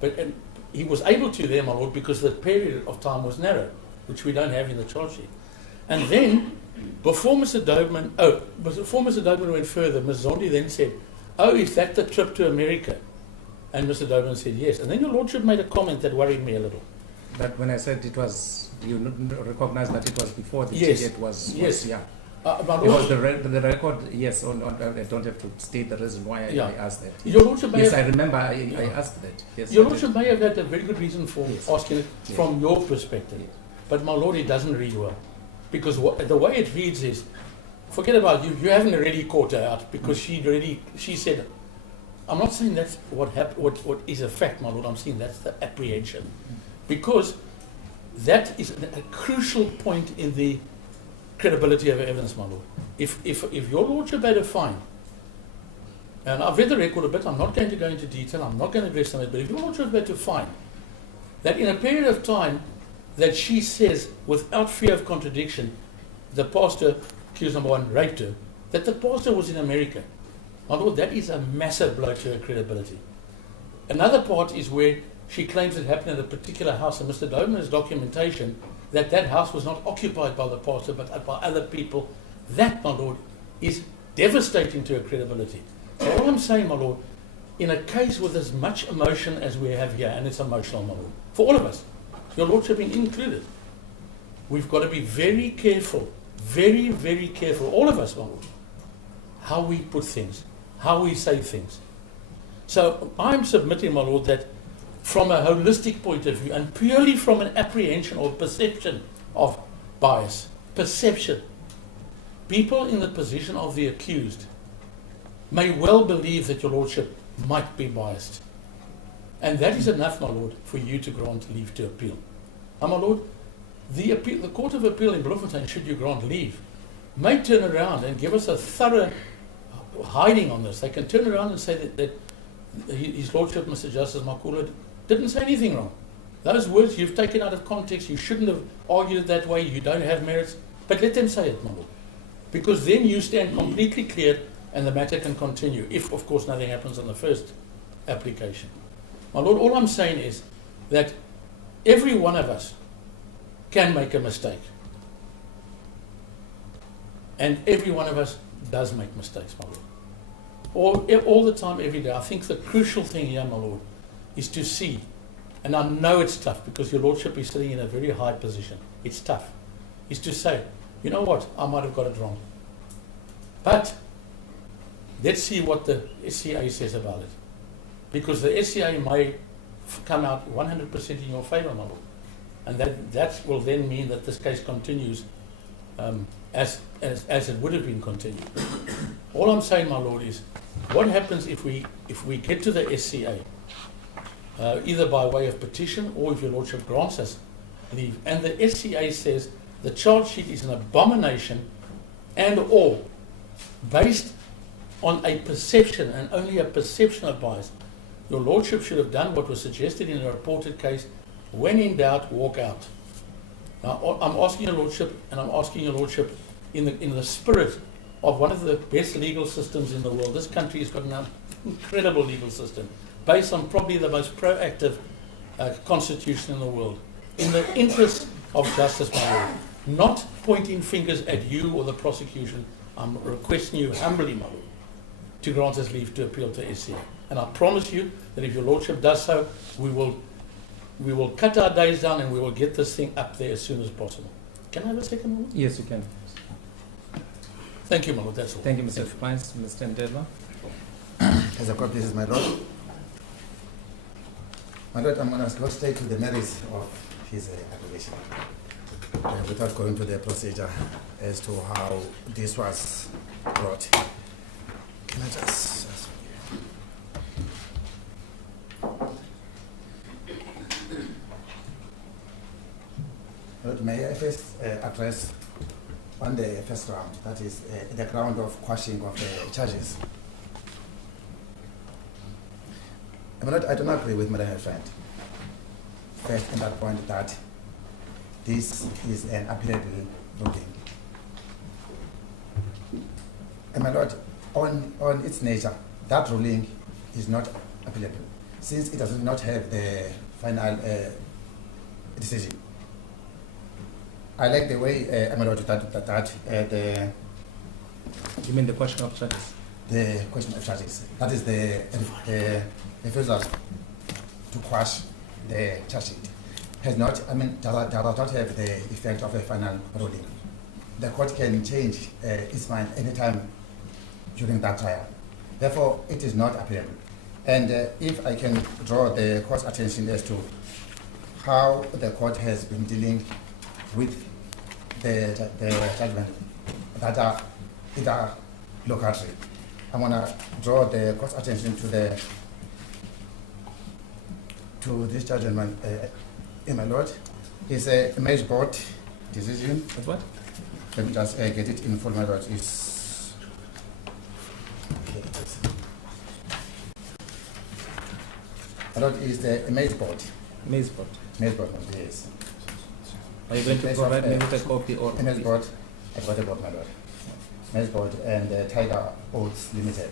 But he was able to there, my Lord, because the period of time was narrow, which we don't have in the charge sheet. And then, before Mr. Doberman went further, Ms. Zondi then said, oh, is that the trip to America? And Mr. Doberman said yes. And then your Lordship made a comment that worried me a little. But when I said it was, you recognize that it was before the Yes. ticket was Yes. yeah. My It Lord, was the record, yes, I don't have to state the reason why Yeah. I asked that. your Lordship may Yes, have, I remember I asked that. Yes, your I did. Lordship may have had a very good reason for Yes. asking it Yes. from your perspective. Yes. But my Lord, it doesn't read well. Because the way it reads is, forget about you, you haven't really caught her out because she said, I'm not saying that's what is a fact, my Lord, I'm saying that's the apprehension. Because that is a crucial point in the credibility of evidence, my Lord. If your Lordship had a fine, and I've read the record a bit, I'm not going to go into detail, I'm not going to address on it, but if your Lordship had to find that in a period of time that she says, without fear of contradiction, the pastor, accused number one, raped her, that the pastor was in America, my Lord, that is a massive blow to her credibility. Another part is where she claims it happened at a particular house, and Mr. Doberman's documentation that that house was not occupied by the pastor but by other people. That, my Lord, is devastating to her credibility. So all I'm saying, my Lord, in a case with as much emotion as we have here, and it's emotional, my Lord, for all of us, your Lordship included, we've got to be very careful, very, very careful, all of us, my Lord, how we put things, how we say things. So I'm submitting, my Lord, that from a holistic point of view and purely from an apprehension or perception of bias, perception, people in the position of the accused may well believe that your Lordship might be biased. And that is enough, my Lord, for you to grant leave to appeal. And my Lord, the Court of Appeal in Bloemfontein, should you grant leave, may turn around and give us a thorough hiding on this. They can turn around and say that His Lordship, Mr. Justice Makaula, didn't say anything wrong. Those words you've taken out of context, you shouldn't have argued it that way, you don't have merits, but let them say it, my Lord. Because then you stand completely clear and the matter can continue, if, of course, nothing happens on the first application. My Lord, all I'm saying is that every one of us can make a mistake. And every one of us does make mistakes, my Lord. All the time, every day. I think the crucial thing here, my Lord, is to see, and I know it's tough because your Lordship is sitting in a very high position. It's tough. Is to say, you know what, I might have got it wrong. But let's see what the SCA says about it. Because the SCA may come out 100% in your favour, my Lord. And that will then mean that this case continues as it would have been continued. All I'm saying, my Lord, is what happens if we get to the SCA, either by way of petition or if your Lordship grants us leave, and the SCA says the charge sheet is an abomination and all based on a perception and only a perception of bias, your Lordship should have done what was suggested in a reported case. When in doubt, walk out. Now, I'm asking your Lordship, and I'm asking your Lordship in the spirit of one of the best legal systems in the world. This country has got an incredible legal system based on probably the most proactive constitution in the world. In the interest of justice, my Lord, not pointing fingers at you or the prosecution, I'm requesting you humbly, my Lord, to grant us leave to appeal to SCA. And I promise you that if your Lordship does so, we will cut our days down and we will get this thing up there as soon as possible. Can I have a second moment? Yes, you can. Thank you, my Lord. That's all. Thank you, Mr. Fines. Mr. Ndela. As the court pleases, my Lord. My Lord, I'm going to go straight to the merits of his application. Without going to the procedure as to how this was brought. Can I just may I first address on the first ground, that is the ground of quashing of the charges. I do not agree with my friend. First, in that point that this is an appealable ruling. And my lord, on its nature, that ruling is not appealable, since it does not have the final decision. I like the way, my lord, the You mean the question of charges? the question of charges. That is the refusal to quash the charge sheet has not, does not have the effect of a final ruling. The court can change its mind anytime during that trial. Therefore, it is not appealable. And if I can draw the court's attention as to how the court has been dealing with the judgment that are interlocutory, I'm going to draw the court's attention to this judgment, my lord. It's a image board decision. But what? Let me just get it in full, my lord. My lord, is the image board. Maze board. Image board, yes. Are you going to provide me with a copy or? Image board, I've got a board, my lord. Image board and Tiger Oats Limited.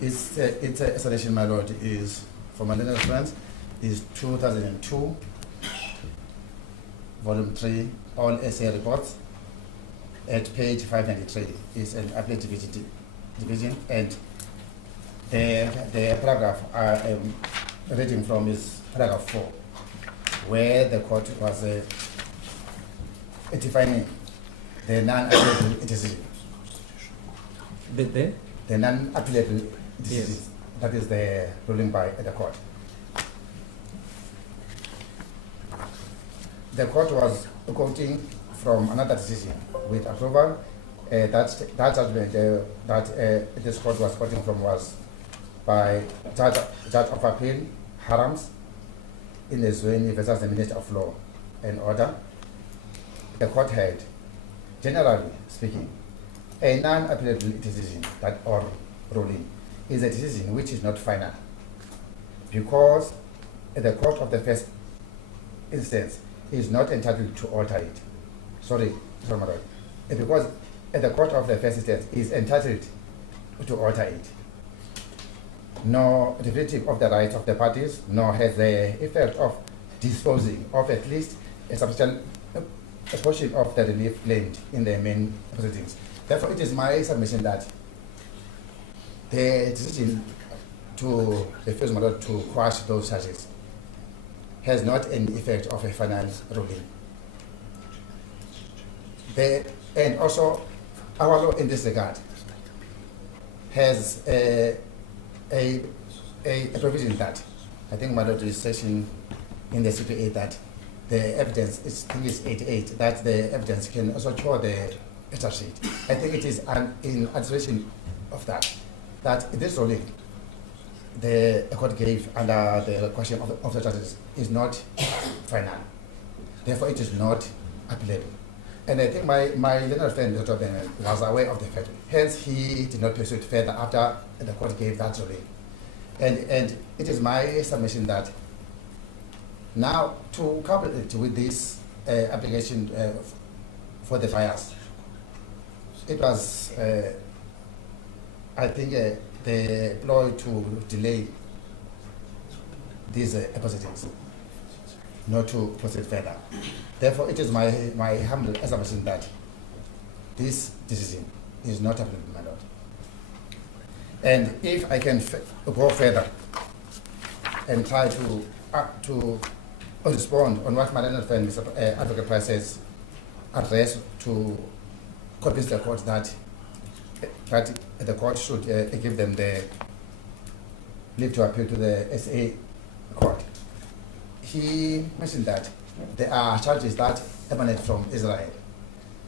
Its installation, my lord, is, for my little friends, is 2002, volume 3, all SA reports, at page 593. Is an appellate division, and the paragraph I'm reading from is paragraph 4, where the court was defining the non-appealable decision. The Non-appealable decision. Yes. That is the ruling by the court. The court was quoting from another decision with approval. That judgment that this court was quoting from was by Judge of Appeal Harams in the Zweni versus the Minister of Law and Order. The court held, generally speaking, a non-appealable decision that or ruling is a decision which is not final, because the court of the first instance is not entitled to alter it. Sorry, my lord. Because the court of the first instance is entitled to alter it, nor derivative of the rights of the parties, nor has the effect of disposing of at least a substantial portion of the relief claimed in the main proceedings. Therefore, it is my submission that the decision to refuse, my lord, to quash those charges has not an effect of a final ruling. And also, our law in this regard has a provision that, I think my lord, is section in the CPA that the evidence, I think it's 88, that the evidence can also cure the charge sheet. I think it is in anticipation of that this ruling the court gave under the question of the charges is not final. Therefore, it is not appealable. And I think my learned friend, Dr. Ben, was aware of the fact. Hence, he did not pursue it further after the court gave that ruling. And it is my submission that now, to couple it with this application for the fires, it was, I think, the ploy to delay these proceedings, not to proceed further. Therefore, it is my humble assumption that this decision is not applicable, my lord. And if I can go further and try to respond on what my learned friend, Mr. Advocate Price, has addressed to convince the court that the court should give them the leave to appeal to the SA court. he mentioned that there are charges that emanate from Israel,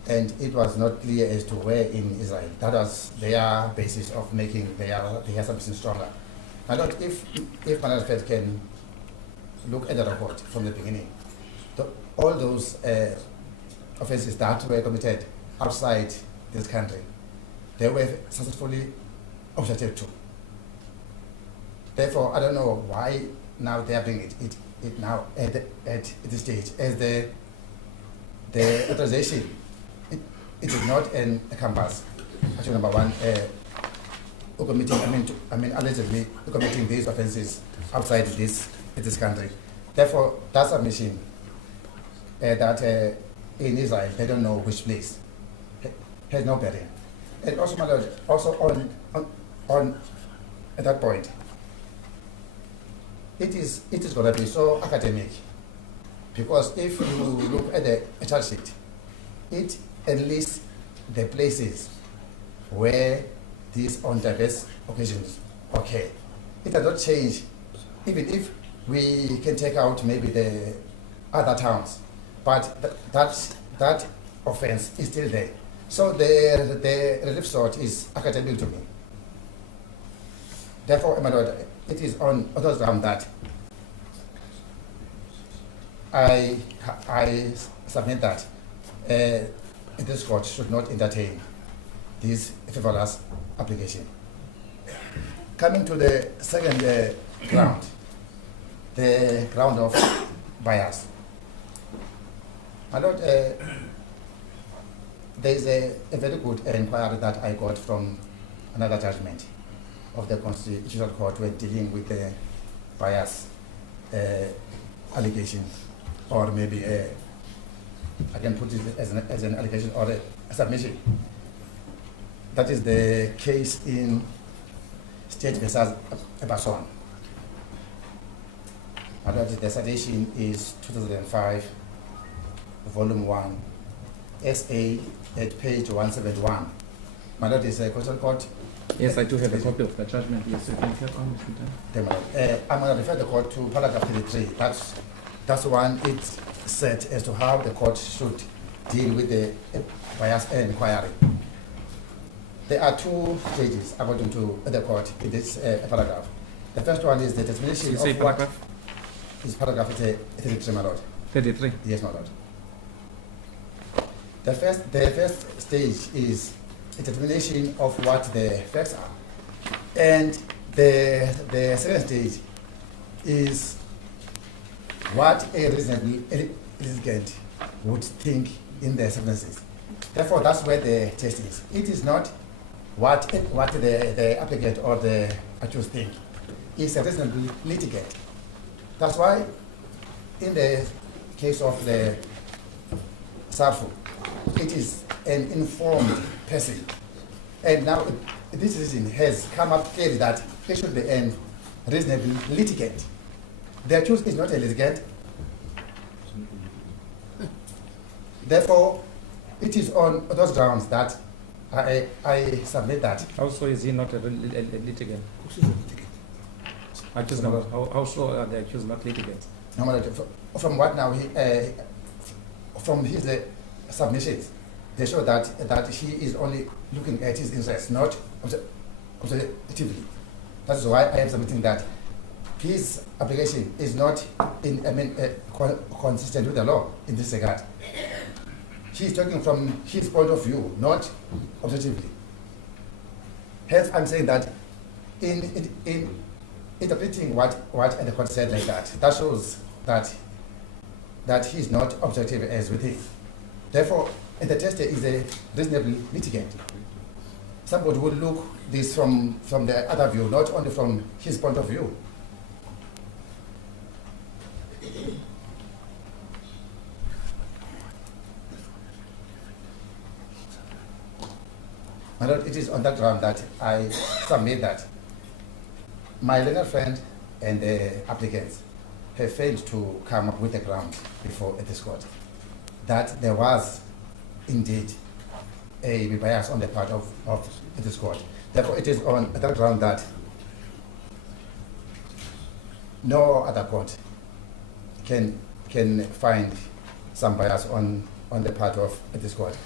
and it was not clear as to where in Israel. That was their basis of making their submission stronger. My Lord, if Mandela can look at the report from the beginning, all those offenses that were committed outside this country, they were successfully objected to. Therefore, I don't know why now they are bringing it now at this stage as the authorization. It is not a canvas. Actually, number one, allegedly committing these offenses outside this country. Therefore, that submission that in Israel they don't know which place has no bearing. And also, my Lord, also on at that point, it is going to be so academic, because if you look at the charge sheet, it enlists the places where these on diverse occasions occur. It does not change, even if we can take out maybe the other towns, but that offense is still there. So the relief sort is academic to me. Therefore, my Lord, it is on those grounds that I submit that this court should not entertain this frivolous application. Coming to the second ground, the ground of bias. My Lord, there is a very good inquiry that I got from another judgment of the Constitutional Court when dealing with the bias allegation, or maybe I can put it as an allegation or a submission. That is the case in State versus Eberson. The citation is 2005, volume 1, SA at page 171. My Lord, is a Constitutional Court. Yes, I do have a copy of the judgment. Yes, you can carry on if you can. I'm going to refer the court to paragraph 33. That's one it's set as to how the court should deal with the bias inquiry. There are two stages according to the court in this paragraph. The first one is the determination of what is paragraph 33, my Lord. 33. Yes, my Lord. The first stage is a determination of what the facts are, and the second stage is what a reasonable litigant would think in the circumstances. Therefore, that's where the test is. It is not what the applicant or the accused think. It's a reasonable litigant. That's why in the case of the Sarfu, it is an informed person. And now this reason has come up clearly that it should be a reasonable litigant. The accused is not a litigant. Therefore, it is on those grounds that I submit that. Also, is he not a litigant? Accused not. How sure are the accused not litigants? No, from what now from his submissions, they show that he is only looking at his interests, not objectively. That's why I am submitting that his application is not consistent with the law in this regard. He is talking from his point of view, not objectively. Hence, I'm saying that in interpreting what the court said like that shows that he is not objective as we think. Therefore, the tester is a reasonable litigant. Somebody would look this from the other view, not only from his point of view. My Lord, it is on that ground that I submit that my legal friend and the applicants have failed to come up with a ground before this court that there was indeed a bias on the part of this court. Therefore, it is on that ground that no other court can find some bias on the part of this court.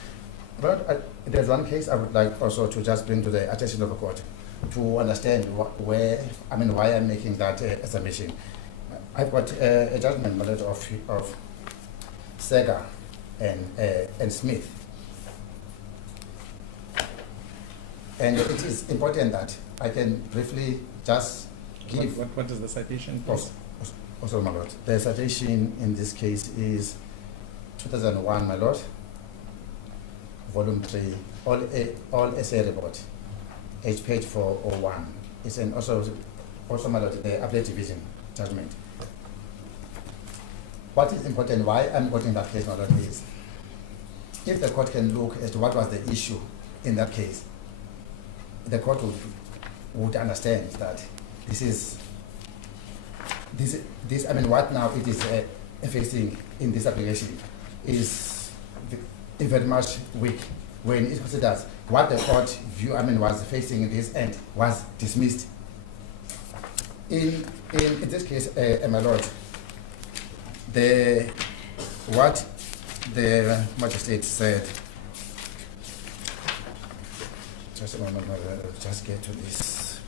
But there's one case I would like also to just bring to the attention of the court to understand why I'm making that submission. I've got a judgment, my lord, of Sega and Smith. And it is important that I can briefly just give... What is the citation, please? Also, my lord, the citation in this case is 2001, my lord, volume 3, all essay report, page 401. It's an also my lord, the appellate division judgment. What is important, why I'm quoting that case, my lord, is if the court can look as to what was the issue in that case, the court would understand that what now it is facing in this application is very much weak when it considers what the court view was facing in this end was dismissed. In this case, my lord, what the magistrate said. Just a moment, just get to this.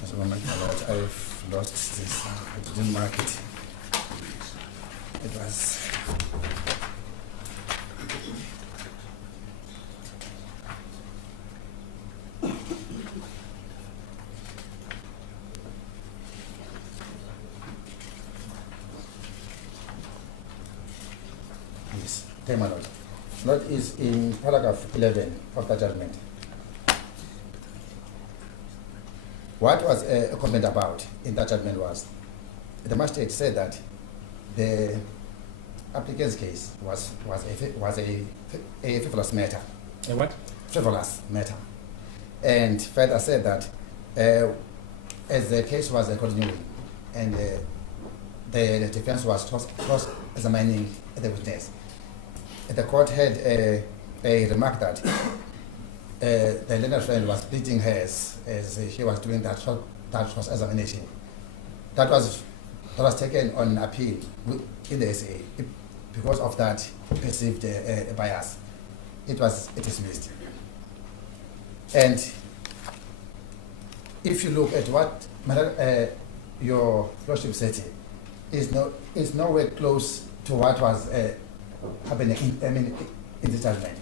Just a moment, my lord, I've lost this. I didn't mark it. It was. My lord. That is in paragraph 11 of the judgment. What was a comment about in that judgment was the magistrate said that the applicant's case was a frivolous matter. A what? Frivolous matter. And further said that as the case was continuing and the defense was cross-examining the witness, the court had a remark that the learned friend was pleading her as he was doing that cross-examination. That was taken on appeal in the SA. Because of that perceived bias, it dismissed. And if you look at what your lordship said, is nowhere close to what was happening in the judgment.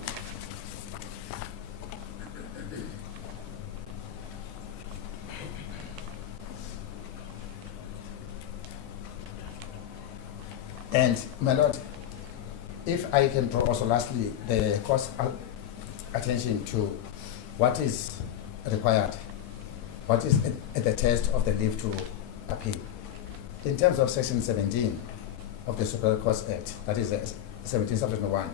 And my lord, if I can draw also lastly the court's attention to what is required, what is at the test of the leave to appeal. In terms of section 17 of the Superior Courts Act, that is 17 subsection 1,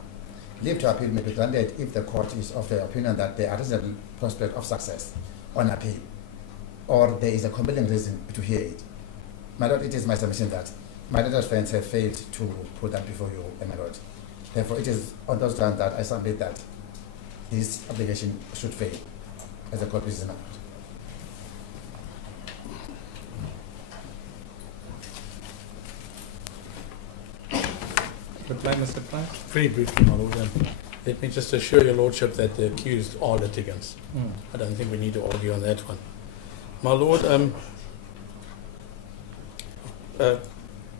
leave to appeal may be granted if the court is of the opinion that there is a prospect of success on appeal, or there is a compelling reason to hear it. My lord, it is my submission that my learned friends have failed to put that before you, my lord. Therefore, it is on those grounds that I submit that this application should fail as a court prisoner. Reply, Mr. Clark. Very briefly, my lord. Let me just assure your lordship that the accused are litigants. I don't think we need to argue on that one. My lord,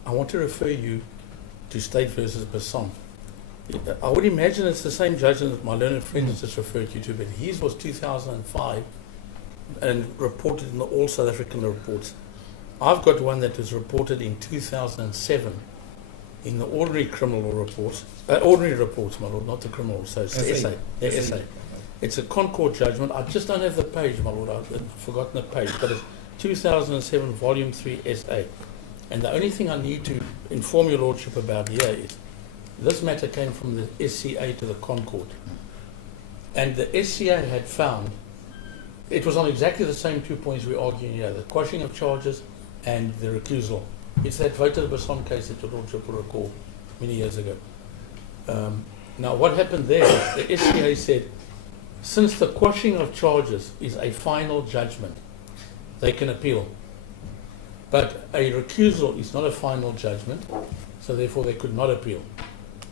I want to refer you to State versus Basson. I would imagine it's the same judgment that my learned friend has just referred you to, but his was 2005 and reported in the all South African reports. I've got one that was reported in 2007 in the ordinary criminal law reports, ordinary reports, my lord, not the criminal, so it's the SA. The SA. It's a Concord judgment. I just don't have the page, my lord. I've forgotten the page, but it's 2007, volume 3, SA. And the only thing I need to inform your lordship about here is this matter came from the SCA to the Concord. And the SCA had found, it was on exactly the same 2 points we're arguing here, the quashing of charges and the recusal. It's that voted Basson case that your lordship will recall many years ago. Now, what happened there is the SCA said, since the quashing of charges is a final judgment, they can appeal. But a recusal is not a final judgment, so therefore they could not appeal.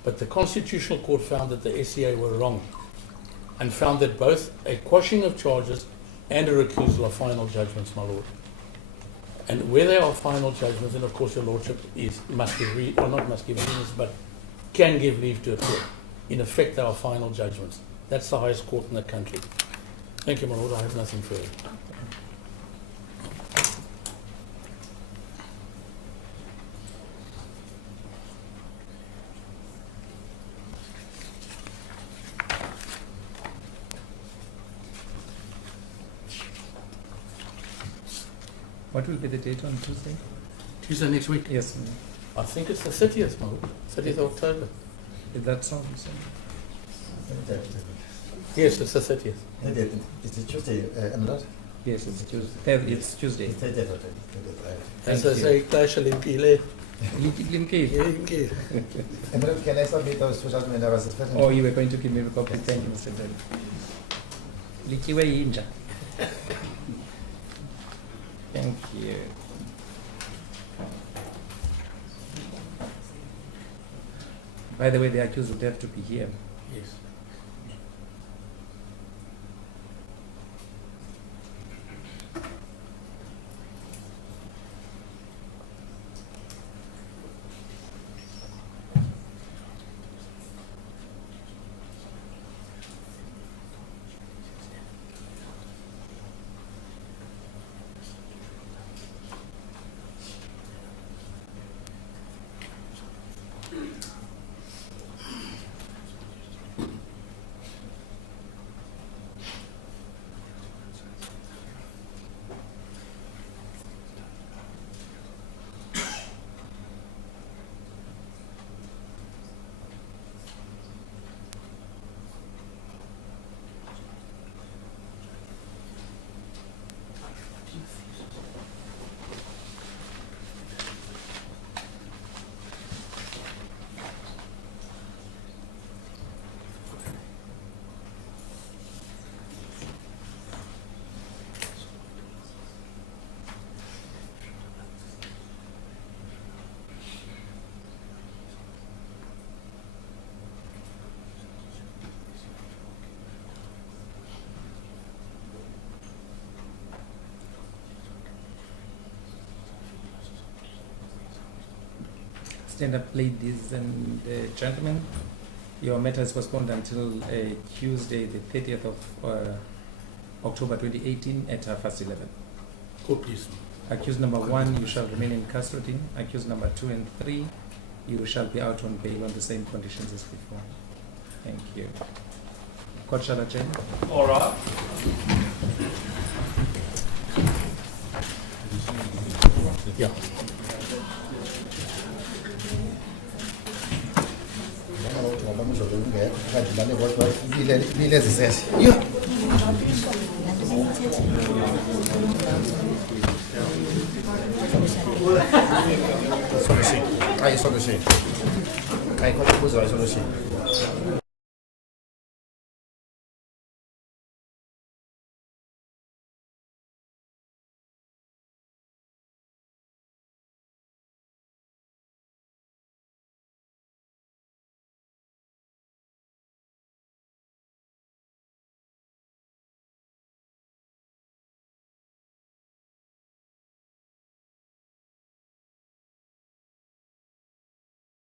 But the Constitutional Court found that the SCA were wrong and found that both a quashing of charges and a recusal are final judgments, my Lord. And where they are final judgments, then of course your Lordship must give reasons, but can give leave to appeal. In effect, they are final judgments. That's the highest court in the country. Thank you, my Lord. I have nothing further. What will be the date on Tuesday? Tuesday next week? Yes. I think it's the 30th, my Lord. 30th of October. Is that so? Yes, it's the 30th. It's a Tuesday, not? Yes, it's Tuesday. It's Tuesday. As I say, Clash Limpile. Emirate, can I submit those to Judge Mandela? Oh, you were going to give me a copy. Thank you, Mr. Judge. Likiwe inja. Thank you. By the way, the accused would have to be here. Yes. Stand up, ladies and gentlemen. Your matter is postponed until Tuesday, the 30th of October 2018 at 11:30. Court, please. Accused number 1, you shall remain in custody. Accused number 2 and 3, you shall be out on bail on the same conditions as before. Thank you. Court shall adjourn. All right. Yeah. Solution.